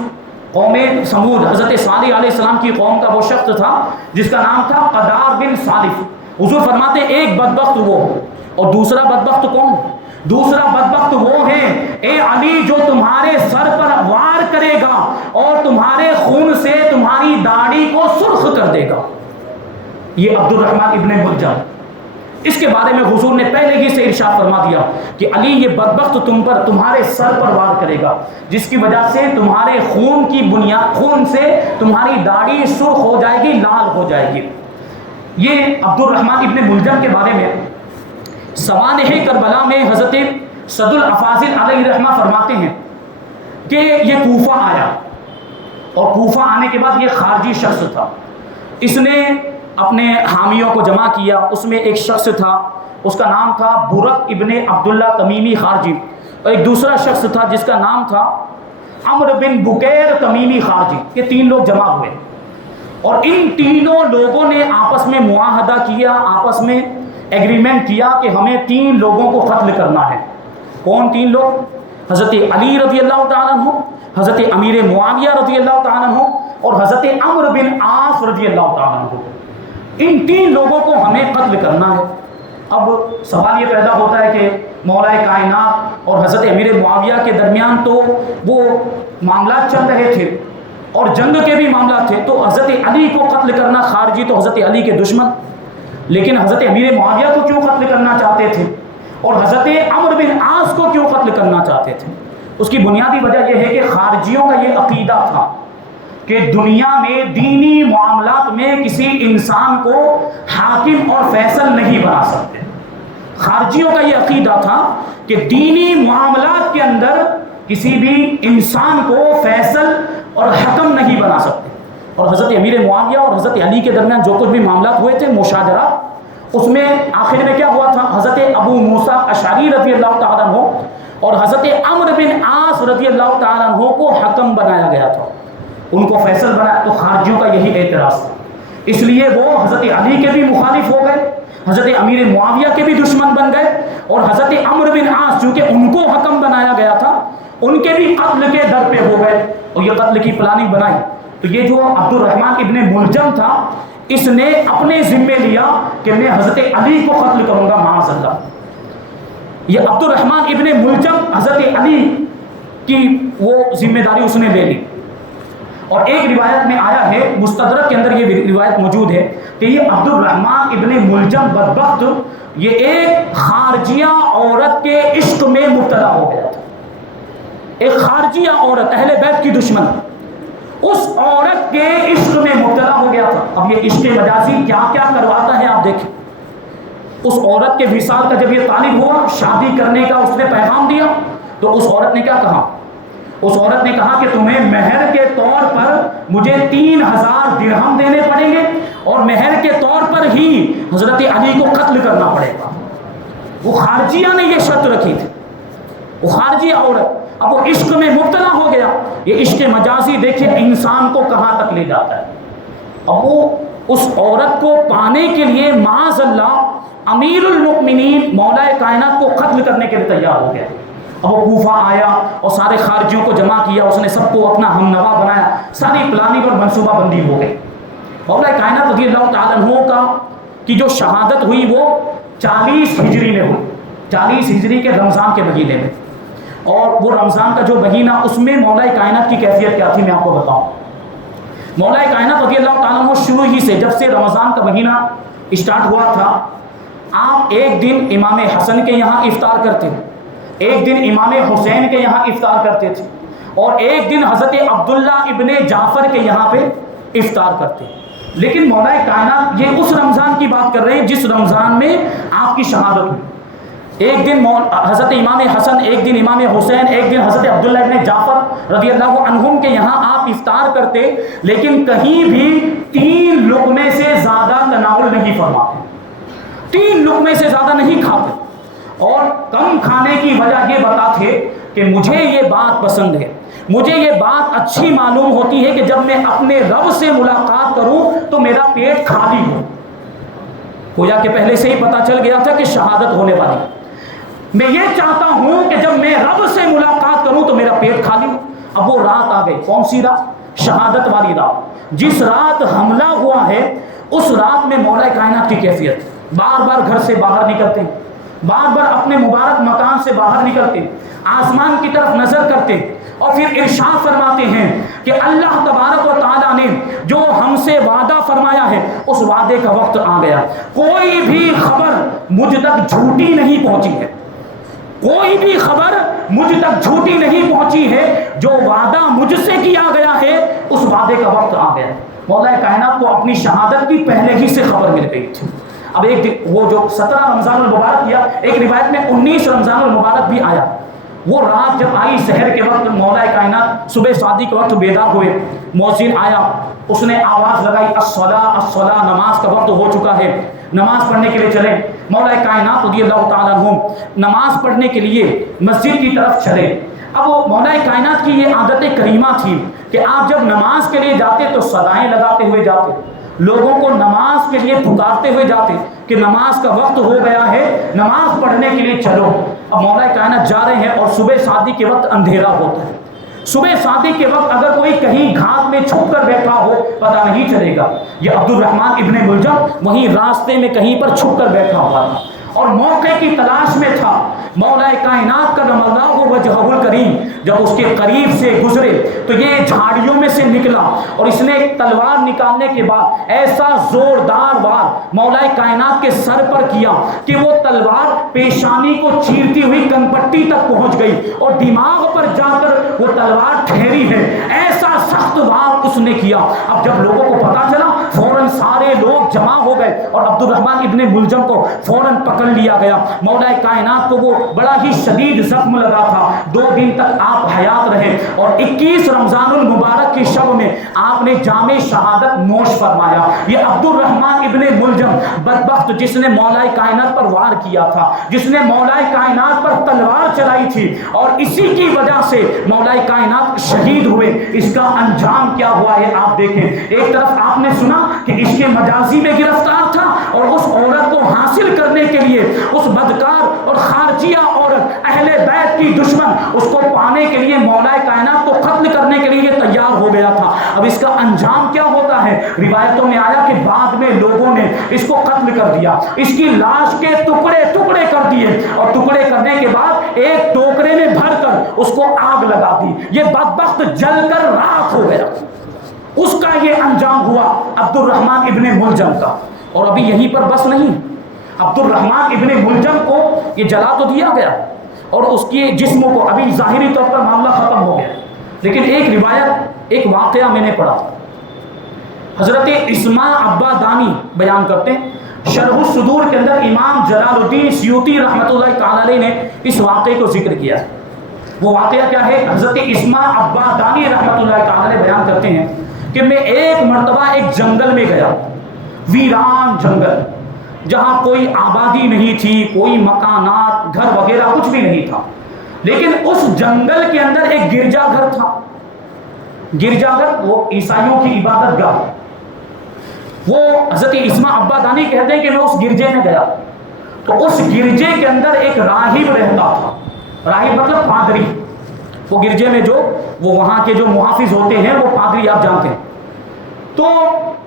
قوم سمود، حضرت صالح علیہ السلام کی قوم کا وہ شخص تھا جس کا نام تھا قدار بن صالف۔ حضور فرماتے ہیں ایک بدبخت وہ، اور دوسرا بدبخت کون؟ دوسرا بدبخت وہ ہے اے علی جو تمہارے سر پر وار کرے گا اور تمہارے خون سے تمہاری داڑھی کو سرخ کر دے گا۔ یہ عبد الرحمن ابن ملجم، اس کے بارے میں حضور نے پہلے ہی سے ارشاد فرما دیا کہ علی یہ بدبخت تم پر تمہارے سر پر وار کرے گا، جس کی وجہ سے تمہارے خون کی بنیاد، خون سے تمہاری داڑھی سرخ ہو جائے گی، لال ہو جائے گی۔ یہ عبد الرحمن ابن ملجم کے بارے میں سوانح کربلا میں حضرت صد الافاضل علیہ رحمہ فرماتے ہیں کہ یہ کوفہ آیا، اور کوفہ آنے کے بعد یہ خارجی شخص تھا، اس نے اپنے حامیوں کو جمع کیا، اس میں ایک شخص تھا اس کا نام تھا برق ابن عبداللہ تمیمی خارجی، اور ایک دوسرا شخص تھا جس کا نام تھا عمرو بن بکیر تمیمی خارجی۔ یہ 3 لوگ جمع ہوئے، اور ان تینوں لوگوں نے آپس میں معاہدہ کیا، آپس میں ایگریمنٹ کیا کہ ہمیں 3 لوگوں کو قتل کرنا ہے۔ کون 3 لوگ؟ حضرت علی رضی اللہ تعالیٰ عنہ، حضرت امیر معاویہ رضی اللہ تعالیٰ عنہ، اور حضرت عمرو بن عاص رضی اللہ تعالیٰ عنہ۔ ان 3 لوگوں کو ہمیں قتل کرنا ہے۔ اب سوال یہ پیدا ہوتا ہے کہ مولا کائنات اور حضرت امیر معاویہ کے درمیان تو وہ معاملات چل رہے تھے اور جنگ کے بھی معاملات تھے، تو حضرت علی کو قتل کرنا، خارجی تو حضرت علی کے دشمن، لیکن حضرت امیر معاویہ کو کیوں قتل کرنا چاہتے تھے اور حضرت عمرو بن عاص کو کیوں قتل کرنا چاہتے تھے؟ اس کی بنیادی وجہ یہ ہے کہ خارجیوں کا یہ عقیدہ تھا کہ دنیا میں دینی معاملات میں کسی انسان کو حاکم اور فیصل نہیں بنا سکتے۔ خارجیوں کا یہ عقیدہ تھا کہ دینی معاملات کے اندر کسی بھی انسان کو فیصل اور حکم نہیں بنا سکتے۔ اور حضرت امیر معاویہ اور حضرت علی کے درمیان جو کچھ بھی معاملات ہوئے تھے مشاجرات، اس میں آخر میں کیا ہوا تھا؟ حضرت ابو موسیٰ اشعری رضی اللہ تعالیٰ عنہ اور حضرت عمرو بن عاص رضی اللہ تعالیٰ عنہ کو حکم بنایا گیا تھا، ان کو فیصل بنایا۔ تو خارجیوں کا یہی اعتراض تھا، اس لیے وہ حضرت علی کے بھی مخالف ہو گئے، حضرت امیر معاویہ کے بھی دشمن بن گئے، اور حضرت عمرو بن عاص چونکہ ان کو حکم بنایا گیا تھا ان کے بھی قتل کے در پہ ہو گئے اور یہ قتل کی پلاننگ بنائی۔ تو یہ جو عبد الرحمن ابن ملجم تھا، اس نے اپنے ذمے لیا کہ میں حضرت علی کو قتل کروں گا، معاذ اللہ۔ یہ عبد الرحمن ابن ملجم حضرت علی کی وہ ذمہ داری اس نے لے لی۔ اور ایک روایت میں آیا ہے، مستدرک کے اندر یہ روایت موجود ہے کہ یہ عبد الرحمن ابن ملجم بدبخت یہ ایک خارجیہ عورت کے عشق میں مبتلا ہو گیا تھا۔ ایک خارجیہ عورت، اہل بیت کی دشمن، اس عورت کے عشق میں مبتلا ہو گیا تھا۔ اب یہ عشق مجازی کیا کیا کرواتا ہے آپ دیکھیں۔ اس عورت کے وصال کا جب یہ طالب ہوا، شادی کرنے کا اس نے پیغام دیا، تو اس عورت نے کیا کہا؟ اس عورت نے کہا کہ تمہیں مہر کے طور پر مجھے 3000 درہم دینے پڑیں گے اور مہر کے طور پر ہی حضرت علی کو قتل کرنا پڑے گا۔ وہ خارجیہ نے یہ شرط رکھی تھی، وہ خارجی عورت۔ اب وہ عشق میں مبتلا ہو گیا۔ یہ عشق مجازی دیکھیں انسان کو کہاں تک لے جاتا ہے۔ اب وہ اس عورت کو پانے کے لیے معاذ اللہ امیر المؤمنین مولا کائنات کو قتل کرنے کے لیے تیار ہو گیا۔ اب وہ کوفہ آیا اور سارے خارجیوں کو جمع کیا، اس نے سب کو اپنا ہم نوا بنایا، ساری پلاننگ اور منصوبہ بندی ہو گئی۔ مولا کائنات رضی اللہ تعالیٰ عنہ کی جو شہادت ہوئی وہ 40 ہجری میں ہوئی، 40 ہجری کے رمضان کے مہینے میں۔ اور وہ رمضان کا جو مہینہ، اس میں مولا کائنات کی کیفیت کیا تھی میں آپ کو بتاؤں۔ مولا کائنات رضی اللہ تعالیٰ عنہ شروع ہی سے، جب سے رمضان کا مہینہ اسٹارٹ ہوا تھا، آپ ایک دن امام حسن کے یہاں افطار کرتے، ایک دن امام حسین کے یہاں افطار کرتے تھے، اور ایک دن حضرت عبداللہ ابن جعفر کے یہاں پہ افطار کرتے۔ لیکن مولا کائنات یہ اس رمضان کی بات کر رہے ہیں جس رمضان میں آپ کی شہادت ہوئی۔ ایک دن حضرت امام حسن، ایک دن امام حسین، ایک دن حضرت عبداللہ ابن جعفر رضی اللہ عنہم کے یہاں آپ افطار کرتے، لیکن کہیں بھی 3 لقمے سے زیادہ تناول نہیں فرماتے، 3 لقمے سے زیادہ نہیں کھاتے۔ اور کم کھانے کی وجہ یہ بتاتے کہ مجھے یہ بات پسند ہے، مجھے یہ بات اچھی معلوم ہوتی ہے کہ جب میں اپنے رب سے ملاقات کروں تو میرا پیٹ خالی ہو۔ گویا کہ پہلے سے ہی پتہ چل گیا تھا کہ شہادت ہونے والی۔ میں یہ چاہتا ہوں کہ جب میں رب سے ملاقات کروں تو میرا پیٹ خالی ہو۔ اب وہ رات آ گئی، کون سی رات؟ شہادت والی رات۔ جس رات حملہ ہوا ہے اس رات میں مولا کائنات کی کیفیت، بار بار گھر سے باہر نکلتے ہیں، بار بار اپنے مبارک مکان سے باہر نکلتے ہیں، آسمان کی طرف نظر کرتے ہیں، اور پھر ارشاد فرماتے ہیں کہ اللہ تبارک و تعالیٰ نے جو ہم سے وعدہ فرمایا ہے اس وعدے کا وقت آ گیا۔ کوئی بھی خبر مجھ تک جھوٹی نہیں پہنچی ہے، کوئی بھی خبر مجھ تک جھوٹی نہیں پہنچی ہے، جو وعدہ مجھ سے کیا گیا ہے اس وعدے کا وقت آ گیا۔ مولا کائنات کو اپنی شہادت کی پہلے ہی سے خبر مل گئی تھی۔ اب ایک وہ جو 17 رمضان المبارک کیا، ایک روایت میں 19 رمضان المبارک بھی آیا۔ وہ رات جب آئی سحر کے وقت، مولا کائنات صبح شادی کے وقت بیدار ہوئے، مؤذن آیا، اس نے آواز لگائی الصلاۃ الصلاۃ، نماز کا وقت ہو چکا ہے، نماز پڑھنے کے لیے چلے۔ مولا کائنات رضی اللہ تعالیٰ عنہ نماز پڑھنے کے لیے مسجد کی طرف چلے۔ اب مولا کائنات کی یہ عادت کریمہ تھی کہ آپ جب نماز کے لیے جاتے تو صدائیں لگاتے ہوئے جاتے، لوگوں کو نماز کے لیے پکارتے ہوئے جاتے کہ نماز کا وقت ہو گیا ہے، نماز پڑھنے کے لیے چلو۔ اب مولا کائنات جا رہے ہیں اور صبح شادی کے وقت اندھیرا ہوتا ہے۔ صبح شادی کے وقت اگر کوئی کہیں گھاٹ میں چھپ کر بیٹھا ہو پتہ نہیں چلے گا۔ یہ عبد الرحمن ابن ملجم وہیں راستے میں کہیں پر چھپ کر بیٹھا ہوا تھا، اور موقع کی تلاش میں تھا، مولا کائنات کرم اللہ وجہہ الکریم جب اس کے قریب سے گزرے تو یہ جھاڑیوں میں سے نکلا اور اس نے ایک تلوار نکالنے کے بعد ایسا زوردار وار مولا کائنات کے سر پر کیا کہ وہ تلوار پیشانی کو چیرتی ہوئی کنپٹی تک پہنچ گئی اور دماغ پر جا کر وہ تلوار ٹھہری ہے۔ ایسا سخت وار اس نے کیا۔ اب جب لوگوں کو پتا چلا فوراً سارے لوگ جمع ہو گئے اور عبد الرحمن ابن ملجم کو فوراً پکڑ لیا گیا۔ مولا کائنات کو وہ بڑا ہی شدید زخم لگا تھا، 2 دن تک آپ حیات رہے اور 21 رمضان المبارک کی شب میں آپ نے جام شہادت نوش فرمایا۔ یہ عبد الرحمن ابن ملجم بدبخت جس نے مولا کائنات پر وار کیا تھا، جس نے مولا کائنات پر تلوار چلائی تھی اور اسی کی وجہ سے مولا کائنات شہید ہوئے، اس کا انجام کیا ہوا ہے آپ دیکھیں۔ ایک طرف آپ نے سنا کہ عشق مجازی میں گرفتار تھا اور اس عورت کو حاصل کرنے کے لیے اس بدکار اور خارجیہ عورت اہل بیت کی دشمن اس کو پانے کے لیے مولا کائنات کو قتل کرنے کے لیے تیار ہو گیا تھا۔ اب اس کا انجام کیا ہوتا ہے؟ روایتوں میں آیا کہ بعد میں لوگوں نے اس کو قتل کر دیا، اس کی لاش کے ٹکڑے ٹکڑے کر دیے اور ٹکڑے کرنے کے بعد ایک ٹوکرے میں بھر کر اس کو آگ لگا دی۔ یہ بدبخت جل کر راکھ ہو گیا۔ اس کا یہ انجام ہوا عبد الرحمن ابن ملجم کا۔ اور ابھی یہیں پر بس نہیں، عبد الرحمن ابن ملجم کو یہ جلا تو دیا گیا اور اس کے جسم کو ابھی ظاہری طور پر معاملہ ختم ہو گیا، لیکن ایک روایت، ایک واقعہ میں نے پڑھا۔ حضرت اسماع عبادانی بیان کرتے ہیں، شرح الصدور کے اندر امام جلال الدین سیوطی رحمۃ اللہ تعالی علیہ نے اس واقعے کو ذکر کیا۔ وہ واقعہ کیا ہے؟ حضرت اسماع عبادانی رحمۃ اللہ تعالی علیہ بیان کرتے ہیں کہ میں ایک مرتبہ ایک جنگل میں گیا، ویران جنگل جہاں کوئی آبادی نہیں تھی، کوئی مکانات گھر وغیرہ کچھ بھی نہیں تھا، لیکن اس جنگل کے اندر ایک گرجا گھر تھا۔ گرجا گھر وہ عیسائیوں کی عبادت گاہ۔ وہ حضرت اسماع عبادانی کہتے ہیں کہ میں اس گرجے میں گیا تو اس گرجے کے اندر ایک راہب رہتا تھا۔ راہب مطلب پادری، وہ گرجے میں جو وہ وہاں کے جو محافظ ہوتے ہیں وہ پادری آپ جانتے ہیں۔ تو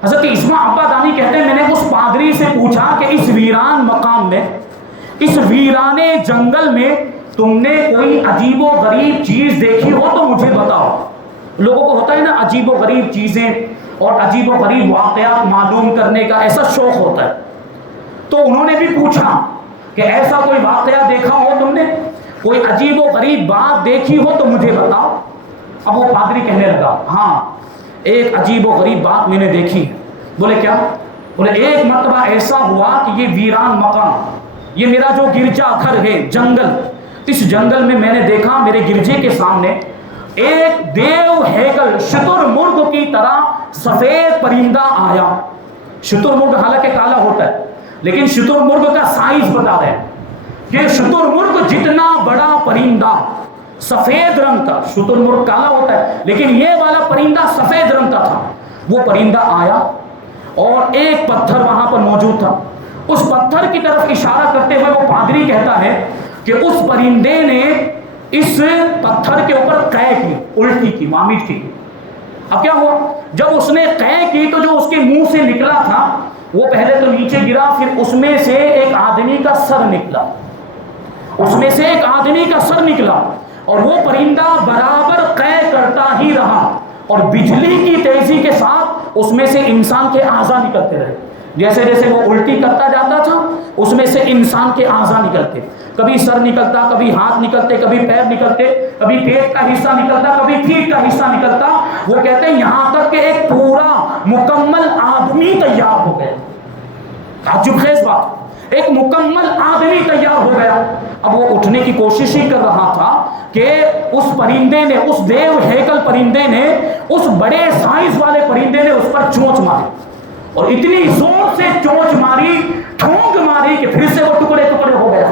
حضرت اسماع عبادانی کہتے ہیں میں نے اس پادری سے پوچھا کہ اس ویران مقام میں، اس ویرانے جنگل میں تم نے کوئی عجیب و غریب چیز دیکھی ہو تو مجھے بتاؤ۔ لوگوں کو ہوتا ہے نا عجیب و غریب چیزیں اور عجیب و غریب واقعات معلوم کرنے کا ایسا شوق ہوتا ہے۔ تو انہوں نے بھی پوچھا کہ ایسا کوئی واقعہ دیکھا ہو تم نے، کوئی عجیب و غریب بات دیکھی ہو تو مجھے بتاؤ۔ اب وہ پادری کہنے لگا ہاں ایک عجیب و غریب بات میں نے دیکھی۔ بولے کیا؟ بولے ایک مرتبہ ایسا ہوا کہ یہ ویران مقام، یہ میرا جو گرجا گھر ہے جنگل، اس جنگل میں نے دیکھا میرے گرجے کے سامنے ایک دیو ہیکل شتر مرغ کی طرح سفید پرندہ آیا۔ شتر مرغ حالانکہ کالا ہوتا ہے لیکن شتر مرغ کا سائز بتا رہے ہیں کہ شتر مرغ جتنا بڑا پرندہ سفید رنگ کا، شتر مرغ کالا ہوتا ہے لیکن یہ والا پرندہ سفید رنگ کا تھا۔ وہ پرندہ آیا اور ایک پتھر وہاں پر موجود تھا، اس پتھر کی طرف اشارہ کرتے ہوئے وہ پادری کہتا ہے کہ اس پرندے نے اس پتھر کے اوپر قے کی، الٹی کی، مامٹ کی۔ اب کیا ہوا؟ جب اس نے قے کی تو جو اس کے منہ سے نکلا تھا وہ پہلے تو نیچے گرا، پھر اس میں سے ایک آدمی کا سر نکلا، اس میں سے ایک آدمی کا سر نکلا اور وہ پرندہ برابر قے کرتا ہی رہا اور بجلی کی تیزی کے ساتھ اس میں سے انسان کے اعضاء نکلتے رہے۔ جیسے جیسے وہ الٹی کرتا جاتا تھا اس میں سے انسان کے اعضاء نکلتے، کبھی سر نکلتا، کبھی ہاتھ نکلتے، کبھی پیر نکلتے، کبھی پیٹ کا حصہ نکلتا، کبھی پیٹھ کا حصہ نکلتا۔ وہ کہتے ہیں یہاں تک کہ ایک پورا مکمل آدمی تیار ہو گیا۔ تعجب خیز بات، ایک مکمل آدمی تیار ہو گیا۔ اب وہ اٹھنے کی کوشش ہی کر رہا تھا کہ اس پرندے نے، اس دیو ہیکل پرندے نے، اس بڑے سائز والے پرندے نے اس پر چونچ ماری اور اتنی زور سے چونچ ماری، ٹھونک ماری کہ پھر سے وہ ٹکڑے ٹکڑے ہو گیا۔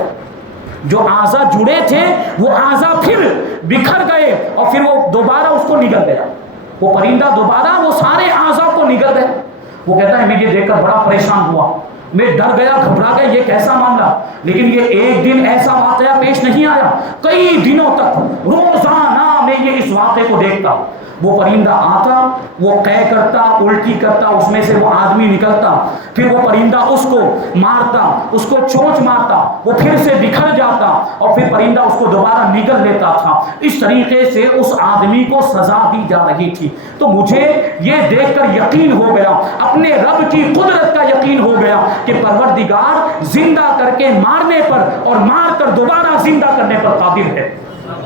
جو اعضاء جڑے تھے وہ اعضاء پھر بکھر گئے اور پھر وہ دوبارہ اس کو نگل گیا۔ وہ پرندہ دوبارہ وہ سارے اعضاء کو نگل گئے۔ وہ کہتا ہے میں یہ دیکھ کر بڑا پریشان ہوا، میں ڈر گیا، گھبرا گیا، یہ کیسا معاملہ۔ لیکن یہ ایک دن ایسا واقعہ پیش نہیں آیا، کئی دنوں تک روزانہ میں یہ اس واقعے کو دیکھتا وہ پرندہ آتا، وہ قے کرتا، الٹی کرتا، اس میں سے وہ آدمی نکلتا، پھر وہ پرندہ اس کو مارتا، اس کو چونچ مارتا، وہ پھر سے بکھر جاتا اور پھر پرندہ اس کو دوبارہ نگل لیتا تھا۔ اس طریقے سے اس آدمی کو سزا دی جا رہی تھی۔ تو مجھے یہ دیکھ کر یقین ہو گیا، اپنے رب کی قدرت کا یقین ہو گیا کہ پروردگار زندہ کر کے مارنے پر اور مار کر دوبارہ زندہ کرنے پر قادر ہے۔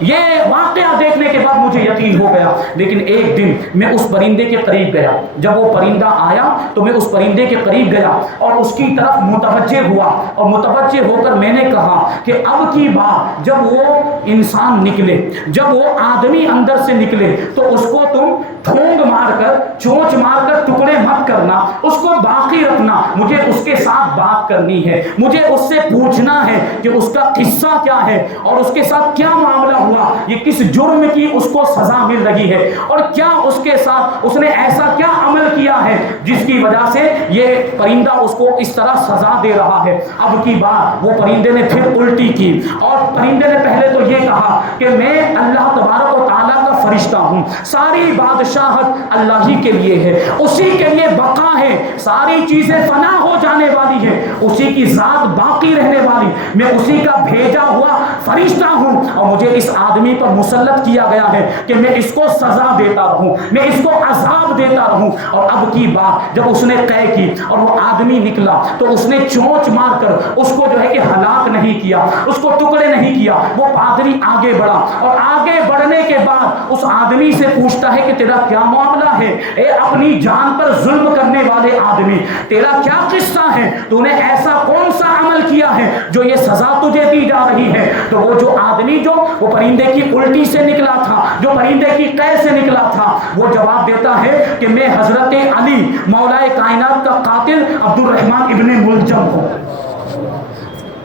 یہ واقعہ دیکھنے کے بعد مجھے یقین ہو گیا۔ لیکن ایک دن میں اس پرندے کے قریب گیا، جب وہ پرندہ آیا تو میں اس پرندے کے قریب گیا اور اس کی طرف متوجہ ہوا، اور متوجہ ہو کر میں نے کہا کہ اب کی بار جب وہ انسان نکلے، جب وہ آدمی اندر سے نکلے تو اس کو تم ٹھونگ مار کر، چونچ مار کر ٹکڑے مت کرنا، اس کو باقی رکھنا۔ مجھے اس کے ساتھ بات کرنی ہے، مجھے اس سے پوچھنا ہے کہ اس کا قصہ کیا ہے اور اس کے ساتھ کیا معاملہ ہوا، یہ کس جرم کی اس کو سزا مل رہی ہے، اور کیا اس کے ساتھ اس نے ایسا کیا عمل کیا ہے جس کی وجہ سے یہ پرندہ اس کو اس طرح سزا دے رہا ہے۔ اب کی بات وہ پرندے نے پھر الٹی کی، اور پرندے نے پہلے تو یہ کہا کہ میں اللہ تبارک و تعالیٰ کا فرشتہ ہوں، ساری بادشاہت اللہ ہی کے لیے ہے، اسی کے لیے بقا ہے، ساری چیزیں فنا ہو جانے والی ہے، اسی کی ذات باقی رہنے والی، میں اسی کا بھیجا ہوا فرشتہ ہوں، اور مجھے اس آدمی پر مسلط کیا گیا ہے کہ میں اس کو سزا دیتا رہوں، میں اس کو عذاب دیتا رہوں۔ اور اب کی بات جب اس نے قے کی اور وہ آدمی نکلا تو اس نے چونچ مار کر اس کو جو ہے کہ ہلاک نہیں کیا، اس کو ٹکڑے نہیں کیا۔ وہ پادری آگے بڑھا، اور آگے بڑھنے کے بعد اس آدمی سے پوچھتا ہے کہ تیرا کیا معاملہ ہے، اے اپنی جان پر ظلم کرنے والے آدمی، تیرا کیا قصہ ہے، تو نے ایسا کون سا عمل کیا ہے جو یہ سزا تجھے دی جا رہی ہے؟ تو وہ جو آدمی جو وہ پرندے کی الٹی سے نکلا تھا، جو پرندے کی قے سے نکلا تھا، وہ جواب دیتا ہے کہ میں حضرت علی مولا کائنات کا قاتل عبد الرحمن ابن ملجم ہوں،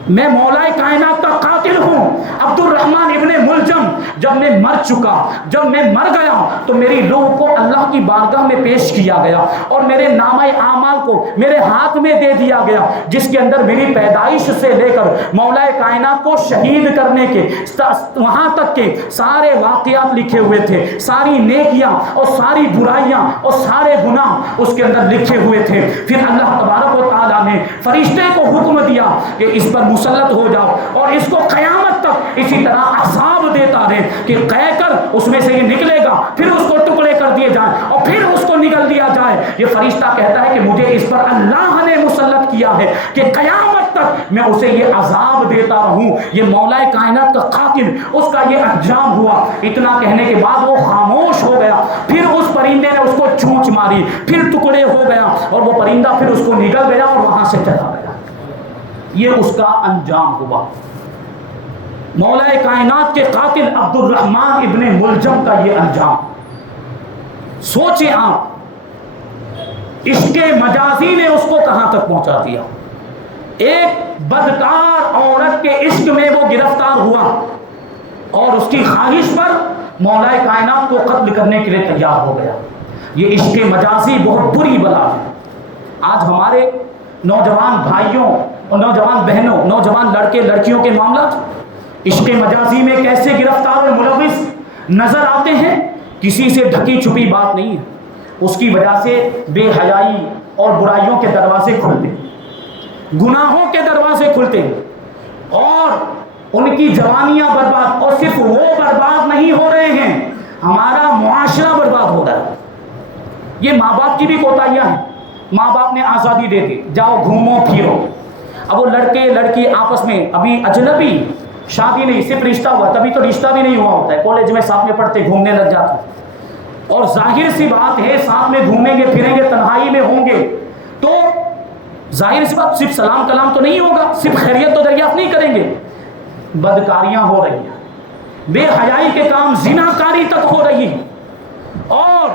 میں مولا کائنات کا قاتل ہوں عبد الرحمن ابن ملجم۔ جب میں مر چکا، جب میں مر گیا تو میری روح کو اللہ کی بارگاہ میں پیش کیا گیا اور میرے نامہ اعمال کو میرے ہاتھ میں دے دیا گیا، جس کے اندر میری پیدائش سے لے کر مولا کائنات کو شہید کرنے کے وہاں تک کے سارے واقعات لکھے ہوئے تھے، ساری نیکیاں اور ساری برائیاں اور سارے گناہ اس کے اندر لکھے ہوئے تھے۔ پھر اللہ تبارک و تعالیٰ نے فرشتے کو حکم دیا کہ اس پر مسلط ہو جاؤ اور اس کو قیامت تک اسی طرح عذاب دیتا رہے کہ قے کر اس میں سے یہ نکلے گا، پھر اس کو ٹکڑے کر دیے جائیں اور پھر اس کو نگل دیا جائے۔ یہ فرشتہ کہتا ہے کہ مجھے اس پر اللہ نے مسلط کیا ہے کہ قیامت تک میں اسے یہ عذاب دیتا رہوں۔ یہ مولا کائنات کا قاتل، اس کا یہ انجام ہوا۔ اتنا کہنے کے بعد وہ خاموش ہو گیا، پھر اس پرندے نے اس کو چونچ ماری، پھر ٹکڑے ہو گیا اور وہ پرندہ پھر اس کو نگل گیا اور وہاں سے چلا گیا۔ یہ اس کا انجام ہوا۔ مولا کائنات کے قاتل عبد الرحمن ابن ملجم کا یہ انجام۔ سوچیں آپ، عشق مجازی نے اس کو کہاں تک پہنچا دیا۔ ایک بدکار عورت کے عشق میں وہ گرفتار ہوا اور اس کی خواہش پر مولا کائنات کو قتل کرنے کے لیے تیار ہو گیا۔ یہ عشق مجازی بہت بری بلا ہے۔ آج ہمارے نوجوان بھائیوں اور نوجوان بہنوں، نوجوان لڑکے لڑکیوں کے معاملات عشق مجازی میں کیسے گرفتار اور ملوث نظر آتے ہیں، کسی سے ڈھکی چھپی بات نہیں ہے۔ اس کی وجہ سے بے حیائی اور برائیوں کے دروازے کھلتے ہیں، گناہوں کے دروازے کھلتے ہیں، اور ان کی جوانیاں برباد، اور صرف وہ برباد نہیں ہو رہے ہیں، ہمارا معاشرہ برباد ہو رہا ہے۔ یہ ماں باپ کی بھی کوتاہیاں ہیں۔ ماں باپ نے آزادی دے دی، جاؤ گھومو پھرو۔ اب وہ لڑکے لڑکی آپس میں ابھی اجنبی، شادی نہیں صرف رشتہ ہوا، تبھی تو رشتہ بھی نہیں ہوا ہوتا ہے، کالج میں ساتھ میں پڑھتے گھومنے لگ جاتے، اور ظاہر سی بات ہے ساتھ میں گھومیں گے پھریں گے، تنہائی میں ہوں گے تو ظاہر سی بات صرف سلام کلام تو نہیں ہوگا، صرف خیریت تو دریافت نہیں کریں گے، بدکاریاں ہو رہی ہیں، بے حیائی کے کام، زناکاری تک ہو رہی ہے۔ اور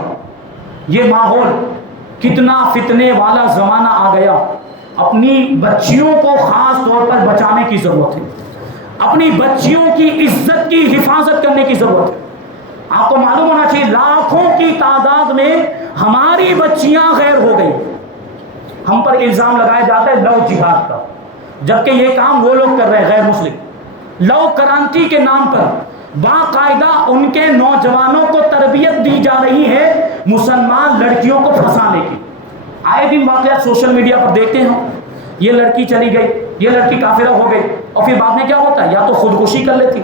یہ ماحول کتنا فتنے والا زمانہ آ گیا۔ اپنی بچیوں کو خاص طور پر بچانے کی ضرورت ہے، اپنی بچیوں کی عزت کی حفاظت کرنے کی ضرورت ہے۔ آپ کو معلوم ہونا چاہیے لاکھوں کی تعداد میں ہماری بچیاں غیر ہو گئی۔ ہم پر الزام لگایا جاتا ہے لو جہاد کا، جبکہ یہ کام وہ لوگ کر رہے ہیں غیر مسلم، لو کرانتی کے نام پر باقاعدہ ان کے نوجوانوں کو تربیت دی جا رہی ہے مسلمان لڑکیوں کو پھنسانے کی۔ آئے دن واقعات سوشل میڈیا پر دیکھتے ہیں، یہ لڑکی چلی گئی، یہ لڑکی کافرہ ہو گئی، اور پھر بعد میں کیا ہوتا ہے، یا تو خودکشی کر لیتی،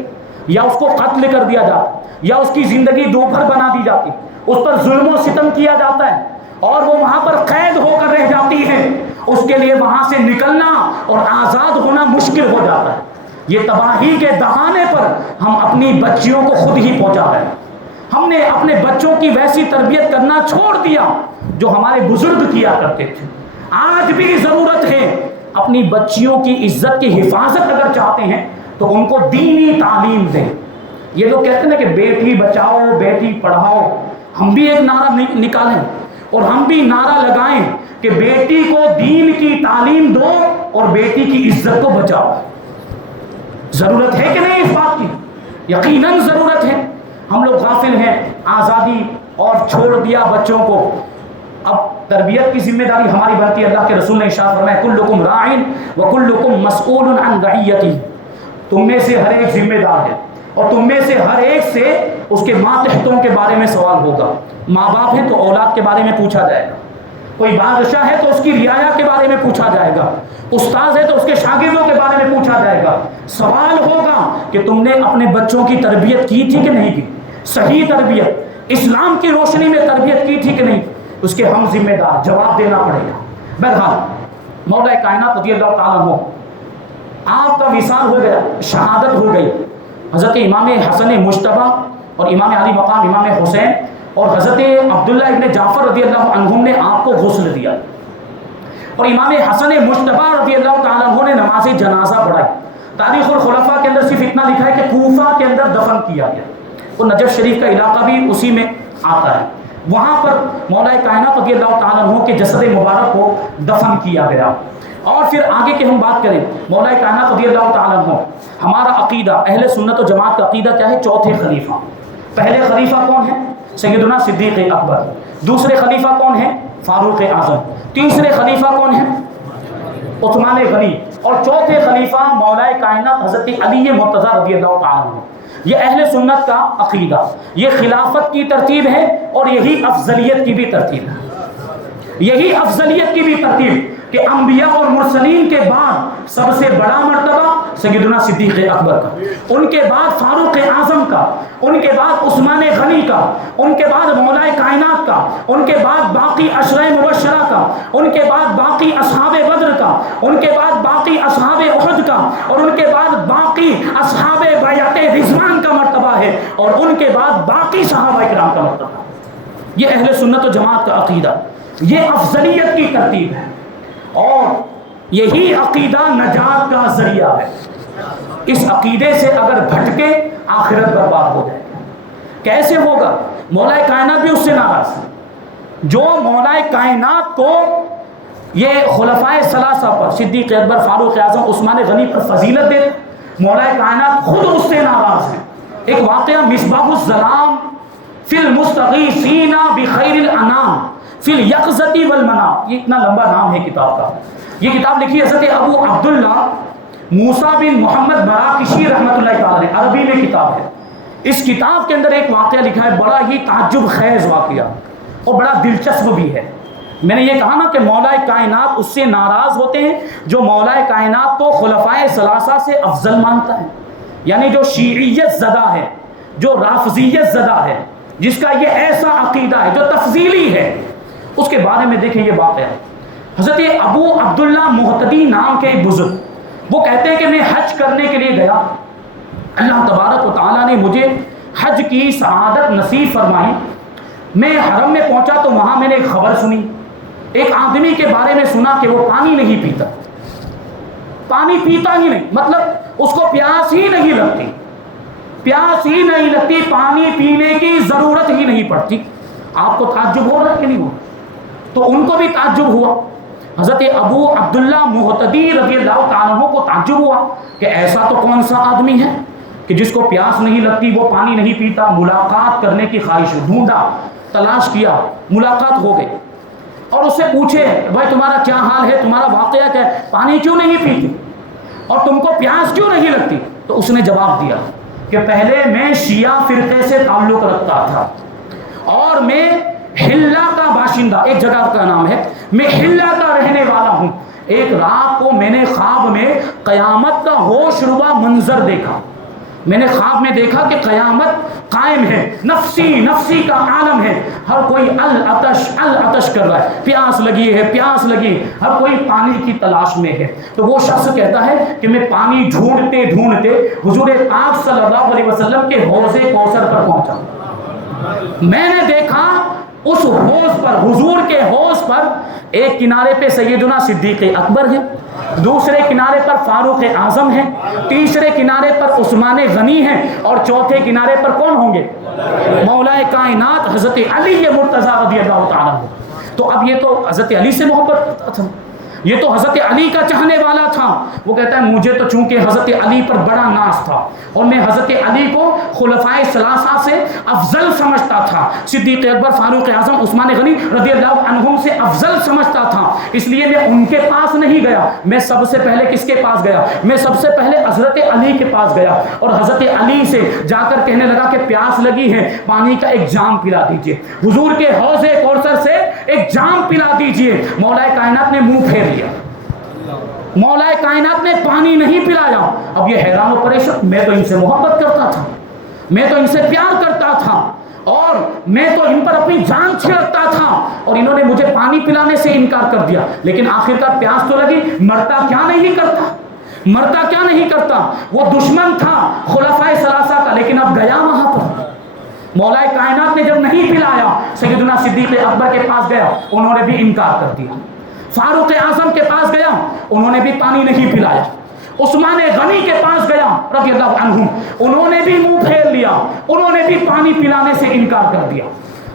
یا اس کو قتل کر دیا جاتا، یا اس کی زندگی دوبھر بنا دی جاتی، اس پر ظلم و ستم کیا جاتا ہے، اور وہ وہاں پر قید ہو کر رہ جاتی ہے۔ اس کے لیے وہاں سے نکلنا اور آزاد ہونا مشکل ہو جاتا ہے۔ یہ تباہی کے دہانے پر ہم اپنی بچیوں کو خود ہی پہنچا رہے ہیں۔ ہم نے اپنے بچوں کی ویسی تربیت کرنا چھوڑ دیا جو ہمارے بزرگ کیا کرتے تھے۔ آج بھی ضرورت ہے اپنی بچیوں کی عزت کی حفاظت اگر چاہتے ہیں تو ان کو دینی تعلیم دیں۔ یہ لوگ کہتے ہیں نا کہ بیٹی بچاؤ بیٹی پڑھاؤ، ہم بھی ایک نعرہ نکالیں اور ہم بھی نعرہ لگائیں کہ بیٹی کو دین کی تعلیم دو اور بیٹی کی عزت کو بچاؤ۔ ضرورت ہے کہ نہیں اس بات کی؟ یقیناً ضرورت ہے۔ ہم لوگ غافل ہیں، آزادی اور چھوڑ دیا بچوں کو۔ اب تربیت کی ذمہ داری ہماری بنتی ہے۔ اللہ کے رسول نے ارشاد فرمایا کلکم راعٍ وکلکم مسئول عن رعیتہ، تم میں سے ہر ایک ذمہ دار ہے اور تم میں سے ہر ایک سے اس کے ماتحتوں کے بارے میں سوال ہوگا۔ ماں باپ ہے تو اولاد کے بارے میں پوچھا جائے گا، کوئی بادشاہ ہے تو اس کی رعایا کے بارے میں پوچھا جائے گا، استاد ہے تو اس کے شاگردوں کے بارے میں پوچھا جائے گا۔ سوال ہوگا کہ تم نے اپنے بچوں کی تربیت کی تھی کہ نہیں کی، صحیح تربیت، اسلام کی روشنی میں تربیت کی تھی کہ نہیں، اس کے ہم ذمہ دار، جواب دینا پڑے گا۔ بہرحال مولا کائنات رضی اللہ تعالیٰ عنہ، آپ کا وصال ہو گیا، شہادت ہو گئی۔ حضرت امام حسن مجتبیٰ اور امام علی مقام امام حسین اور حضرت عبداللہ ابن جعفر رضی اللہ عنہم نے آپ کو غسل دیا، اور امام حسن مجتبیٰ رضی اللہ تعالیٰ عنہ نے نماز جنازہ پڑھائی۔ تاریخ الخلفاء کے اندر صرف اتنا لکھا ہے کہ کوفہ کے اندر دفن کیا گیا، اور نجف شریف کا علاقہ بھی اسی میں آتا ہے۔ وہاں پر مولا کائنات رضی اللہ تعالیٰ عنہ کے جسد مبارک کو دفن کیا گیا۔ اور پھر آگے کی ہم بات کریں، مولا کائنات رضی اللہ تعالیٰ عنہ، ہمارا عقیدہ اہل سنت و جماعت کا عقیدہ کیا ہے؟ چوتھے خلیفہ۔ پہلے خلیفہ کون ہیں؟ سیدنا صدیق اکبر۔ دوسرے خلیفہ کون ہیں؟ فاروق اعظم۔ تیسرے خلیفہ کون ہیں؟ عثمان غنی۔ اور چوتھے خلیفہ مولا کائنات حضرت علی مرتضیٰ رضی اللہ تعالیٰ عنہ۔ یہ اہل سنت کا عقیدہ، یہ خلافت کی ترتیب ہے اور یہی افضلیت کی بھی ترتیب ہے۔ یہی افضلیت کی بھی ترتیب کہ انبیاء اور مرسلین کے بعد سب سے بڑا مرتبہ سیدنا صدیق اکبر کا، ان کے بعد فاروق اعظم کا، ان کے بعد عثمان غنی کا، ان کے بعد مولا کائنات کا، ان کے بعد باقی عشرہ مبشرہ کا، ان کے بعد باقی اصحاب بدر کا، ان کے بعد باقی اصحاب احد کا، اور ان کے بعد باقی اصحاب بیعت رضوان کا مرتبہ ہے، اور ان کے بعد باقی صحابہ کرام کا مرتبہ۔ یہ اہل سنت و جماعت کا عقیدہ، یہ افضلیت کی ترتیب ہے، اور یہی عقیدہ نجات کا ذریعہ ہے۔ اس عقیدے سے اگر بھٹکے آخرت برباد ہو جائے گا۔ کیسے ہوگا؟ مولا کائنات بھی اس سے ناراض ہے۔ جو مولا کائنات کو یہ خلفائے ثلاثہ پر، صدیق اکبر، فاروق اعظم، عثمان غنی پر فضیلت دے، مولا کائنات خود اس سے ناراض ہے۔ ایک واقعہ مصباح الظلام فی المستغیثین بخیر الانام فی الیقظۃ والمنام، یہ اتنا لمبا نام ہے کتاب کا۔ یہ کتاب لکھی حضرت ابو عبداللہ موسیٰ بن محمد مراکشی رحمۃ اللہ تعالی، عربی میں کتاب ہے۔ اس کتاب کے اندر ایک واقعہ لکھا ہے، بڑا ہی تعجب خیز واقعہ اور بڑا دلچسپ بھی ہے۔ میں نے یہ کہا نا کہ مولا کائنات اس سے ناراض ہوتے ہیں جو مولا کائنات کو خلفائے ثلاثہ سے افضل مانتا ہے، یعنی جو شیعیت زدہ ہے، جو رافضیت زدہ ہے، جس کا یہ ایسا عقیدہ ہے جو تفضیلی ہے، اس کے بارے میں دیکھیں یہ واقعہ۔ حضرت ابو عبداللہ محتدی نام کے ایک بزرگ، وہ کہتے ہیں کہ میں حج کرنے کے لیے گیا، اللہ تبارک و تعالیٰ نے مجھے حج کی سعادت نصیب فرمائی۔ میں حرم میں پہنچا تو وہاں میں نے ایک خبر سنی، ایک آدمی کے بارے میں سنا کہ وہ پانی نہیں پیتا، پانی پیتا ہی نہیں، مطلب اس کو پیاس ہی نہیں لگتی، پیاس ہی نہیں لگتی، پانی پینے کی ضرورت ہی نہیں پڑتی۔ آپ کو تعجب ہو رہا ہے کہ نہیں ہو رہا؟ تو ان کو بھی تعجب ہوا۔ حضرت ابو عبداللہ محتدی رضی اللہ تعالیٰ عنہ کو تعجب ہوا کہ ایسا تو کون سا آدمی ہے کہ جس کو پیاس نہیں لگتی، وہ پانی نہیں پیتا۔ ملاقات کرنے کی خواہش، ڈھونڈا، تلاش کیا، ملاقات ہو گئی، اور اس سے پوچھے بھائی تمہارا کیا حال ہے، تمہارا واقعہ کیا ہے، پانی کیوں نہیں پیتی اور تم کو پیاس کیوں نہیں لگتی؟ تو اس نے جواب دیا کہ پہلے میں شیعہ فرقے سے تعلق رکھتا تھا اور میں حلہ کا باشندہ، ایک جگہ کا نام ہے، میں حلہ کا رہنے والا ہوں۔ ایک رات کو میں نے خواب میں قیامت کا ہوش ربا منظر دیکھا۔ میں نے خواب میں دیکھا کہ قیامت قائم ہے، نفسی نفسی کا عالم ہے، ہر کوئی العطش کر رہا ہے، پیاس لگی ہے، پیاس لگی، ہر کوئی پانی کی تلاش میں ہے۔ تو وہ شخص کہتا ہے کہ میں پانی ڈھونڈتے ڈھونڈتے حضور پاک صلی اللہ علیہ وسلم کے حوض کوثر پر پہنچا۔ میں نے دیکھا اس حوض پر، حضور کے حوض پر، ایک کنارے پہ سیدنا صدیق اکبر ہے، دوسرے کنارے پر فاروق اعظم ہے، تیسرے کنارے پر عثمان غنی ہے، اور چوتھے کنارے پر کون ہوں گے؟ مولا کائنات حضرت علی مرتضیٰ رضی اللہ تعالیٰ عنہ۔ تو اب یہ تو حضرت علی سے محبت کرتا تھا، یہ تو حضرت علی کا چاہنے والا تھا۔ وہ کہتا ہے مجھے تو چونکہ حضرت علی پر بڑا ناز تھا اور میں حضرت علی کو خلفائے ثلاثہ سے افضل سمجھتا تھا، صدیق اکبر، فاروق اعظم، عثمان غنی رضی اللہ عنہم سے افضل سمجھتا تھا، اس لیے میں ان کے پاس نہیں گیا، میں سب سے پہلے کس کے پاس گیا؟ میں سب سے پہلے حضرت علی کے پاس گیا اور حضرت علی سے جا کر کہنے لگا کہ پیاس لگی ہے، پانی کا ایک جام پلا دیجئے، حضور کے حوض کوثر سے ایک جام پلا دیجئے۔ مولا کائنات نے منہ پھیر لیا، مولا کائنات نے پانی نہیں پلایا۔ اب یہ حیران و پریشان، میں تو ان سے محبت کرتا تھا، میں تو ان سے پیار کرتا تھا اور میں تو ان پر اپنی جان چھڑکتا تھا اور انہوں نے مجھے پانی پلانے سے انکار کر دیا، لیکن آخرکار پیاس تو لگی، مرتا کیا نہیں کرتا، مرتا کیا نہیں کرتا۔ وہ دشمن تھا خلفائے ثلاثہ کا، لیکن اب گیا وہاں پر۔ مولا کائنات نے جب نہیں پلایا، سیدنا صدیق اکبر کے پاس گیا، انہوں نے بھی انکار کر دیا۔ فاروق اعظم کے پاس گیا، انہوں نے بھی پانی نہیں پلایا۔ عثمان غنی کے پاس گیا رضی اللہ عنہم، انہوں نے بھی منہ پھیر لیا، انہوں نے بھی پانی پلانے سے انکار کر دیا۔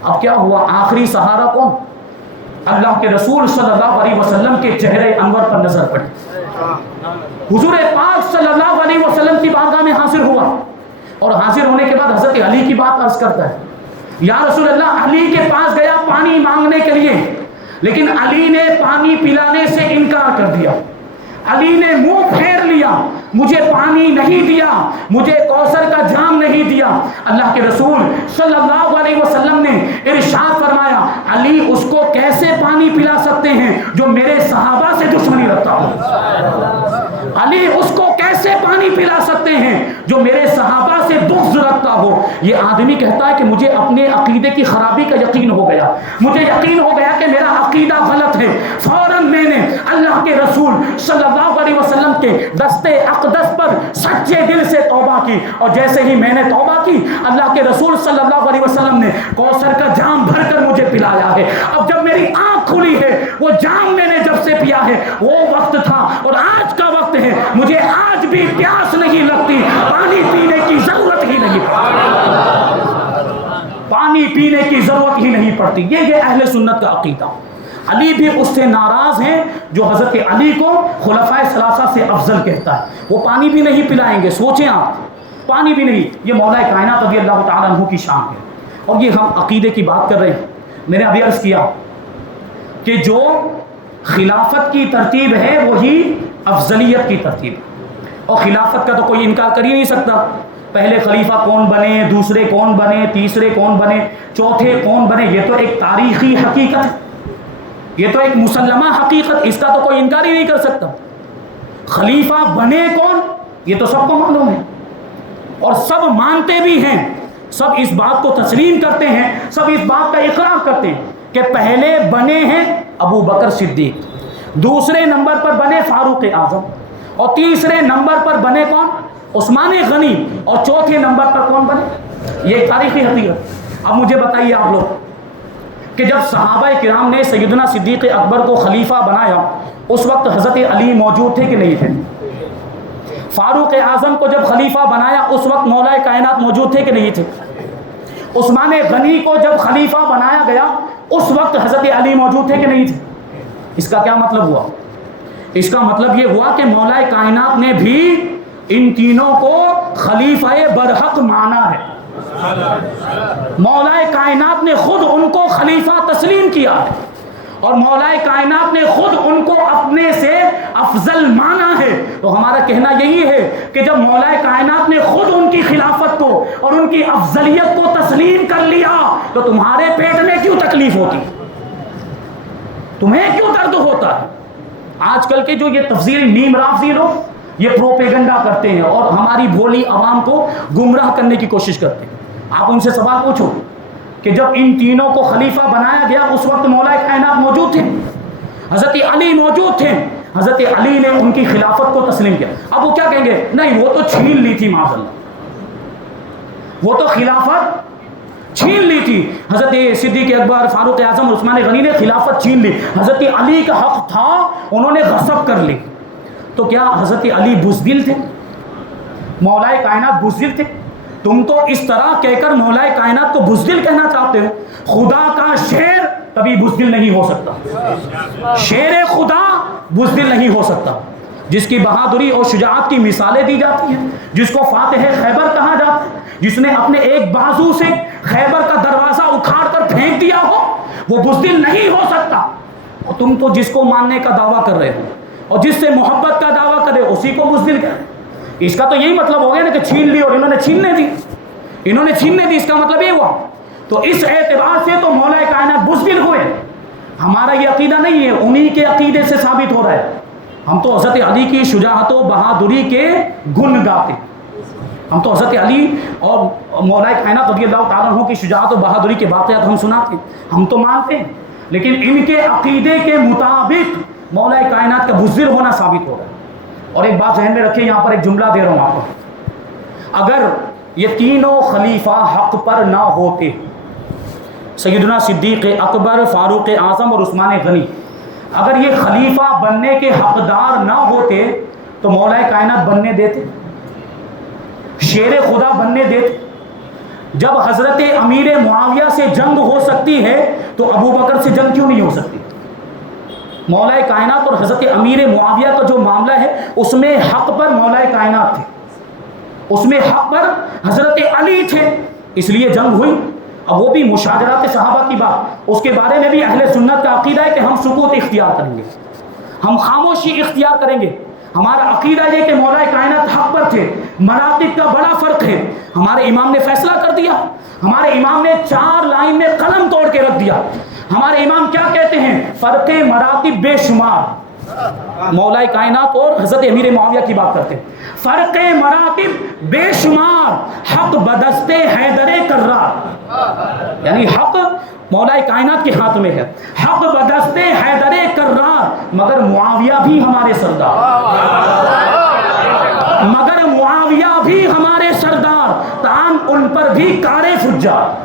اب کیا ہوا؟ آخری سہارا کون؟ اللہ کے رسول صلی اللہ علیہ وسلم کے چہرے انور پر نظر پڑی۔ حضور پاک صلی اللہ علیہ وسلم کی بارگاہ میں حاضر ہوا اور حاضر ہونے کے بعد حضرت علی کی بات عرض کرتا ہے، یا رسول اللہ، علی کے پاس گیا پانی مانگنے کے لیے، لیکن علی نے پانی پلانے سے انکار کر دیا، علی نے منہ پھیر لیا، مجھے پانی نہیں دیا، مجھے کوثر کا جام نہیں دیا۔ اللہ کے رسول صلی اللہ علیہ وسلم نے ارشاد فرمایا، علی اس کو کیسے پانی پلا سکتے ہیں جو میرے صحابہ سے دشمنی رکھتا ہو؟ علی اس کو کیسے پانی پلا سکتے ہیں جو میرے صحابہ سے بغض رکھتا ہو؟ یہ آدمی کہتا ہے کہ مجھے اپنے عقیدے کی خرابی کا یقین ہو گیا، مجھے یقین ہو گیا کہ میرا عقیدہ غلط ہے۔ فوراً میں نے اللہ کے رسول صلی اللہ علیہ وسلم کے دستے اقدس پر سچے دل سے توبہ کی، اور جیسے ہی میں نے توبہ کی، اللہ کے رسول صلی اللہ علیہ وسلم نے کوثر کا جام بھر کر مجھے پلایا ہے۔ اب جب میری آنکھ کھلی ہے، وہ جام میں نے جب سے پیا ہے، وہ وقت تھا اور آج کا وقت ہے، مجھے آج بھی پیاس نہیں لگتی، پانی پینے کی ضرورت ہی نہیں پڑتی، پانی پینے کی ضرورت ہی نہیں پڑتی۔ یہ اہل سنت کا عقیدہ۔ علی بھی اس سے ناراض ہیں جو حضرت علی کو خلفائے ثلاثہ سے افضل کہتا ہے، وہ پانی بھی نہیں پلائیں گے، سوچیں آپ، پانی بھی نہیں۔ یہ مولا کائنات رضی اللہ تعالیٰ عنہ کی شان ہے۔ اور یہ ہم عقیدے کی بات کر رہے ہیں، میں نے ابھی عرض کیا کہ جو خلافت کی ترتیب ہے وہی افضلیت کی ترتیب ہے، اور خلافت کا تو کوئی انکار کر ہی نہیں سکتا۔ پہلے خلیفہ کون بنے، دوسرے کون بنے، تیسرے کون بنے، چوتھے کون بنے، یہ تو ایک تاریخی حقیقت ہے، یہ تو ایک مسلمہ حقیقت، اس کا تو کوئی انکار ہی نہیں کر سکتا۔ خلیفہ بنے کون، یہ تو سب کو معلوم ہے اور سب مانتے بھی ہیں، سب اس بات کو تسلیم کرتے ہیں، سب اس بات کا اقرار کرتے ہیں کہ پہلے بنے ہیں ابو بکر صدیق، دوسرے نمبر پر بنے فاروق اعظم، اور تیسرے نمبر پر بنے کون؟ عثمان غنی، اور چوتھے نمبر پر کون بنے؟ یہ تاریخی حقیقت۔ اب مجھے بتائیے آپ لوگ کہ جب صحابہ کرام نے سیدنا صدیق اکبر کو خلیفہ بنایا، اس وقت حضرت علی موجود تھے کہ نہیں تھے؟ فاروق اعظم کو جب خلیفہ بنایا اس وقت مولا کائنات موجود تھے کہ نہیں تھے؟ عثمان غنی کو جب خلیفہ بنایا گیا اس وقت حضرت علی موجود تھے کہ نہیں تھے؟ اس کا کیا مطلب ہوا؟ اس کا مطلب یہ ہوا کہ مولا کائنات نے بھی ان تینوں کو خلیفہ برحق مانا ہے، مولا کائنات نے خود ان کو خلیفہ تسلیم کیا ہے، اور مولا کائنات نے خود ان کو اپنے سے افضل مانا ہے۔ تو ہمارا کہنا یہی ہے کہ جب مولا کائنات نے خود ان کی خلافت کو اور ان کی افضلیت کو تسلیم کر لیا تو تمہارے پیٹ میں کیوں تکلیف ہوتی، تمہیں کیوں درد ہوتا ہے؟ آج کل کے جو یہ تفسیری نیم رافضی لوگ یہ پروپیگنڈا کرتے ہیں اور ہماری بھولی عوام کو گمراہ کرنے کی کوشش کرتے ہیں۔ آپ ان سے سوال پوچھو کہ جب ان تینوں کو خلیفہ بنایا گیا اس وقت مولا کائنات موجود تھے، حضرت علی موجود تھے، حضرت علی نے ان کی خلافت کو تسلیم کیا۔ اب وہ کیا کہیں گے؟ نہیں وہ تو چھین لی تھی معاذ اللہ، وہ تو خلافت چھین لی تھی، حضرت صدیق اکبر، فاروق اعظم اور عثمان غنی نے خلافت چھین لی، حضرت علی کا حق تھا انہوں نے غصب کر لی۔ تو کیا حضرت علی بزدل تھے؟ مولا کائنات بزدل تھے؟ تم تو اس طرح کہہ کر مولا کائنات کو بزدل کہنا چاہتے ہو۔ خدا کا شیر کبھی بزدل نہیں ہو سکتا، شیر خدا بزدل نہیں ہو سکتا، جس کی بہادری اور شجاعت کی مثالیں دی جاتی ہیں، جس کو فاتح خیبر کہا جاتا ہے، جس نے اپنے ایک بازو سے خیبر کا دروازہ اکھاڑ کر پھینک دیا ہو، وہ بزدل نہیں ہو سکتا۔ اور تم تو جس کو ماننے کا دعویٰ کر رہے ہو اور جس سے محبت کا دعویٰ کر رہے ہو اسی کو بزدل کہہ رہے ہو۔ اس کا تو یہی مطلب ہو گیا نا کہ چھین لی اور انہوں نے چھیننے دی، انہوں نے چھیننے دی، اس کا مطلب یہ ہوا۔ تو اس اعتبار سے تو مولا کائنات بزدل ہوئے۔ ہمارا یہ عقیدہ نہیں ہے، انہی کے عقیدے سے ثابت ہو رہا ہے۔ ہم تو حضرت علی کی شجاعت و بہادری کے گن گاتے ہیں، ہم تو حضرت علی اور مولا کائنات رضی اللہ تعالیٰ عنہ کی شجاعت و بہادری کے واقعات ہم سناتے ہیں، ہم تو مانتے ہیں، لیکن ان کے عقیدے کے مطابق مولا کائنات کا بزدل ہونا ثابت ہو رہا ہے۔ اور ایک بات ذہن میں رکھیے، یہاں پر ایک جملہ دے رہا ہوں آپ کو، اگر یہ تینوں خلیفہ حق پر نہ ہوتے، سیدنا صدیق اکبر، فاروق اعظم اور عثمان غنی، اگر یہ خلیفہ بننے کے حقدار نہ ہوتے تو مولا کائنات بننے دیتے، شیر خدا بننے دیتے؟ جب حضرت امیر معاویہ سے جنگ ہو سکتی ہے تو ابو بکر سے جنگ کیوں نہیں ہو سکتی؟ مولا کائنات اور حضرت امیر معاویہ کا جو معاملہ ہے اس میں حق پر مولا کائنات تھے، اس میں حق پر حضرت علی تھے، اس لیے جنگ ہوئی۔ اب وہ بھی مشاجرات صحابہ کی بات، اس کے بارے میں بھی اہل سنت کا عقیدہ ہے کہ ہم سکوت اختیار کریں گے، ہم خاموشی اختیار کریں گے۔ ہمارا عقیدہ یہ کہ مولا کائنات حق پر تھے، مراتب کا بڑا فرق ہے۔ ہمارے امام نے فیصلہ کر دیا، ہمارے امام نے 4 لائن میں قلم توڑ کے رکھ دیا۔ ہمارے امام کیا کہتے ہیں؟ فرق مراتب بے شمار، مولا کائنات اور حضرت امیر معاویہ کی بات کرتے ہیں، فرق مراتب بے شمار، حق بدست حیدر کرار، یعنی حق مولا کائنات کے ہاتھ میں ہے، حق بدست حیدر کرار، مگر معاویہ بھی ہمارے سردار، مگر معاویہ بھی ہمارے سردار، تاہم ان پر بھی کار فجار،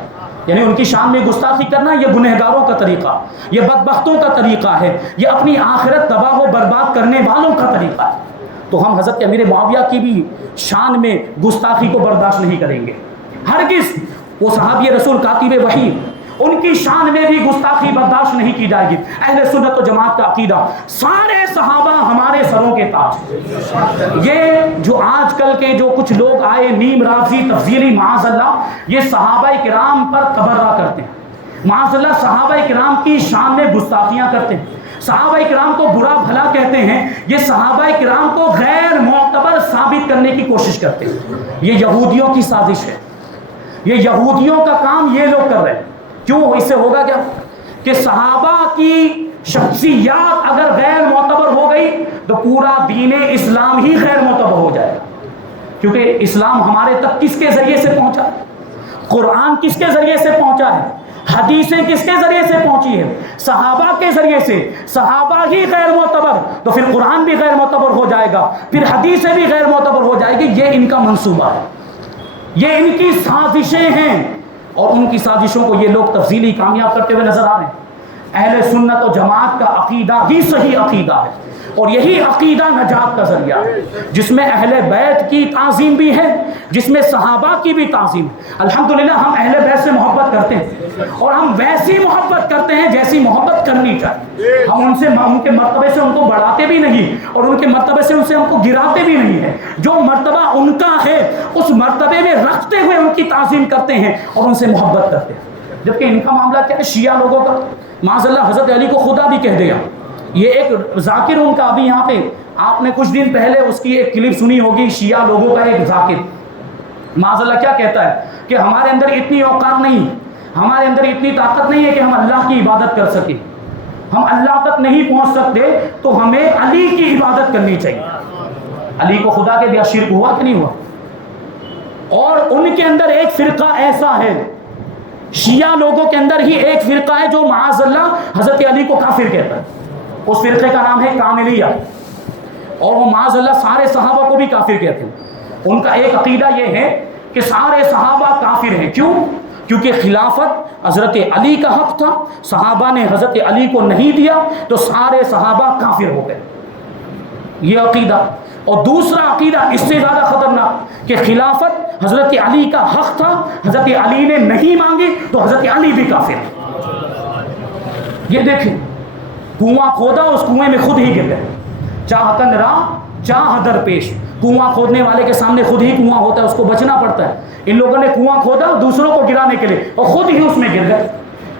یعنی ان کی شان میں گستاخی کرنا یہ گنہگاروں کا طریقہ، یہ بدبختوں کا طریقہ ہے، یہ اپنی آخرت تباہ و برباد کرنے والوں کا طریقہ ہے۔ تو ہم حضرت امیر معاویہ کی بھی شان میں گستاخی کو برداشت نہیں کریں گے ہرگز۔ وہ صحابی رسول کاتب وحی، ان کی شان میں بھی گستاخی برداشت نہیں کی جائے گی۔ اہل سنت و جماعت کا عقیدہ، سارے صحابہ ہمارے سروں کے تاج۔ یہ جو آج کل کے جو کچھ لوگ آئے نیم رافضی تفضیلی معاذ اللہ، یہ صحابہ کرام پر تبرہ کرتے ہیں، معاذ اللہ صحابہ کرام کی شان میں گستاخیاں کرتے ہیں، صحابہ کرام کو برا بھلا کہتے ہیں، یہ صحابہ کرام کو غیر معتبر ثابت کرنے کی کوشش کرتے ہیں۔ یہ یہودیوں کی سازش ہے، یہ یہودیوں کا کام یہ لوگ کر رہے ہیں۔ کیوں؟ اس سے ہوگا کیا کہ صحابہ کی شخصیات اگر غیر معتبر ہو گئی تو پورا دین اسلام ہی غیر معتبر ہو جائے گا، کیونکہ اسلام ہمارے تک کس کے ذریعے سے پہنچا ہے؟ قرآن کس کے ذریعے سے پہنچا ہے؟ حدیثیں کس کے ذریعے سے پہنچی ہے؟ صحابہ کے ذریعے سے۔ صحابہ ہی غیر معتبر تو پھر قرآن بھی غیر معتبر ہو جائے گا، پھر حدیثیں بھی غیر معتبر ہو جائے گی۔ یہ ان کا منصوبہ ہے، یہ ان کی سازشیں ہیں، اور ان کی سازشوں کو یہ لوگ تفصیلی کامیاب کرتے ہوئے نظر آ رہے ہیں۔ اہل سنت و جماعت کا عقیدہ ہی صحیح عقیدہ ہے، اور یہی عقیدہ نجات کا ذریعہ ہے، جس میں اہل بیت کی تعظیم بھی ہے، جس میں صحابہ کی بھی تعظیم ہے۔ الحمدللہ ہم اہل بیت سے محبت کرتے ہیں، اور ہم ویسی محبت کرتے ہیں جیسی محبت کرنی چاہیے۔ ہم ان سے ان کے مرتبے سے ان کو بڑھاتے بھی نہیں، اور ان کے مرتبے سے ان سے ہم کو گراتے بھی نہیں ہیں۔ جو مرتبہ ان کا ہے اس مرتبے میں رکھتے ہوئے ان کی تعظیم کرتے ہیں اور ان سے محبت کرتے ہیں۔ جبکہ ان کا معاملہ کیا ہے؟ شیعہ لوگوں کا معاذ اللہ حضرت علی کو خدا بھی کہہ دیا. یہ ایک ذاکر ان کا ابھی یہاں پہ آپ نے کچھ دن پہلے اس کی ایک کلپ سنی ہوگی، شیعہ لوگوں کا ایک ذاکر معاذ اللہ کیا کہتا ہے کہ ہمارے اندر اتنی اوقات نہیں، ہمارے اندر اتنی طاقت نہیں ہے کہ ہم اللہ کی عبادت کر سکیں، ہم اللہ تک نہیں پہنچ سکتے تو ہمیں علی کی عبادت کرنی چاہیے. علی کو خدا کے دیا، شرک ہوا کہ نہیں ہوا؟ اور ان کے اندر ایک فرقہ ایسا ہے، شیعہ لوگوں کے اندر ہی ایک فرقہ ہے جو معاذ اللہ حضرت علی کو کافر کہتا ہے. اس فرقے کا نام ہے کاملیہ، اور وہ معاذ اللہ سارے صحابہ کو بھی کافر کہتے ہیں. ان کا ایک عقیدہ یہ ہے کہ سارے صحابہ کافر ہیں. کیوں؟ کیونکہ خلافت حضرت علی کا حق تھا، صحابہ نے حضرت علی کو نہیں دیا تو سارے صحابہ کافر ہو گئے. یہ عقیدہ. اور دوسرا عقیدہ اس سے زیادہ خطرناک کہ خلافت حضرت علی کا حق تھا، حضرت علی نے نہیں مانگی تو حضرت علی بھی کافر ہے. یہ دیکھیں، کنواں کھودا، اس کنویں میں خود ہی گر گئے. چاہتن راہ چاہ در پیش. کنواں کھودنے والے کے سامنے خود ہی کنواں ہوتا ہے، اس کو بچنا پڑتا ہے. ان لوگوں نے کنواں کھودا دوسروں کو گرانے کے لیے اور خود ہی اس میں گر گئے.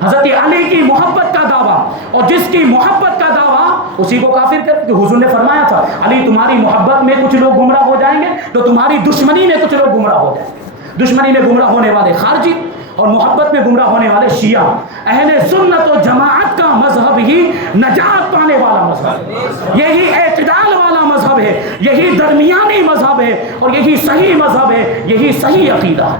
حضرت علی کی محبت کا دعویٰ، اور جس کی محبت کا دعویٰ اسی کو کافر کر. کہ حضور نے فرمایا تھا علی تمہاری محبت میں کچھ لوگ گمراہ ہو جائیں گے تو تمہاری دشمنی میں کچھ لوگ گمراہ ہو جائیں گے. دشمنی میں گمراہ ہونے والے خارجی اور محبت میں گمراہ ہونے والے شیعہ. اہل سنت و جماعت کا مذہب ہی نجات پانے والا مذہب ہے، یہی اعتدال والا مذہب ہے، یہی درمیانی مذہب ہے، اور یہی صحیح مذہب ہے، یہی صحیح عقیدہ ہے.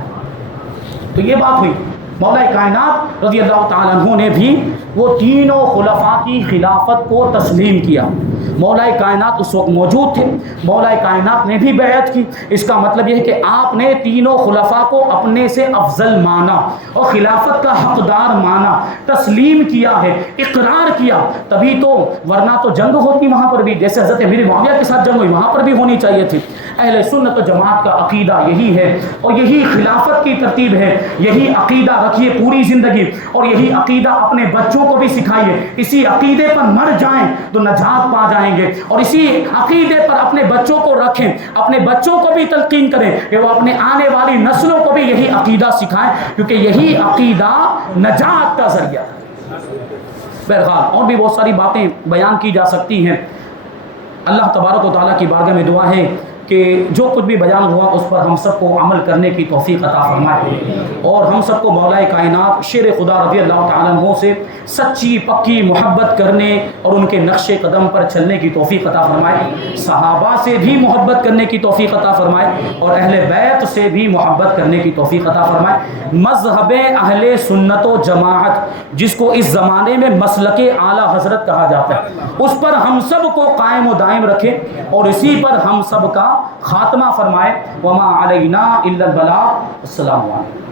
تو یہ بات ہوئی. مولا کائنات رضی اللہ تعالیٰ عنہ نے بھی وہ تینوں خلفاء کی خلافت کو تسلیم کیا. مولا کائنات اس وقت موجود تھے، مولا کائنات نے بھی بیعت کی. اس کا مطلب یہ ہے کہ آپ نے تینوں خلفاء کو اپنے سے افضل مانا اور خلافت کا حقدار مانا، تسلیم کیا ہے، اقرار کیا. تبھی تو، ورنہ تو جنگ ہوتی وہاں پر بھی، جیسے حضرت امیر معاویہ کے ساتھ جنگ ہوئی وہاں پر بھی ہونی چاہیے تھی. اہل سنت و جماعت کا عقیدہ یہی ہے، اور یہی خلافت کی ترتیب ہے. یہی عقیدہ رکھیے پوری زندگی، اور یہی عقیدہ اپنے بچوں کو بھی سکھائیے. اسی عقیدے پر مر جائیں تو نجات پا جائیں گے، اور اسی عقیدے پر اپنے بچوں کو رکھیں، اپنے بچوں کو بھی تلقین کریں کہ وہ اپنے آنے والی نسلوں کو بھی یہی عقیدہ سکھائیں، کیونکہ یہی عقیدہ نجات کا ذریعہ ہے. بہرحال اور بھی بہت ساری باتیں بیان کی جا سکتی ہیں. اللہ تبارک و تعالیٰ کی بارگاہ میں دعا ہے کہ جو کچھ بھی بیان ہوا اس پر ہم سب کو عمل کرنے کی توفیق عطا فرمائے، اور ہم سب کو مولا کائنات شیر خدا رضی اللہ تعالیٰ عنہ سے سچی پکی محبت کرنے اور ان کے نقش قدم پر چلنے کی توفیق عطا فرمائے. صحابہ سے بھی محبت کرنے کی توفیق عطا فرمائے، اور اہل بیت سے بھی محبت کرنے کی توفیق عطا فرمائے. مذہب اہل سنت و جماعت، جس کو اس زمانے میں مسلک اعلیٰ حضرت کہا جاتا ہے، اس پر ہم سب کو قائم و دائم رکھے اور اسی پر ہم سب کا خاتمہ فرمائے. وما علینا الا البلاغ. السلام علیکم.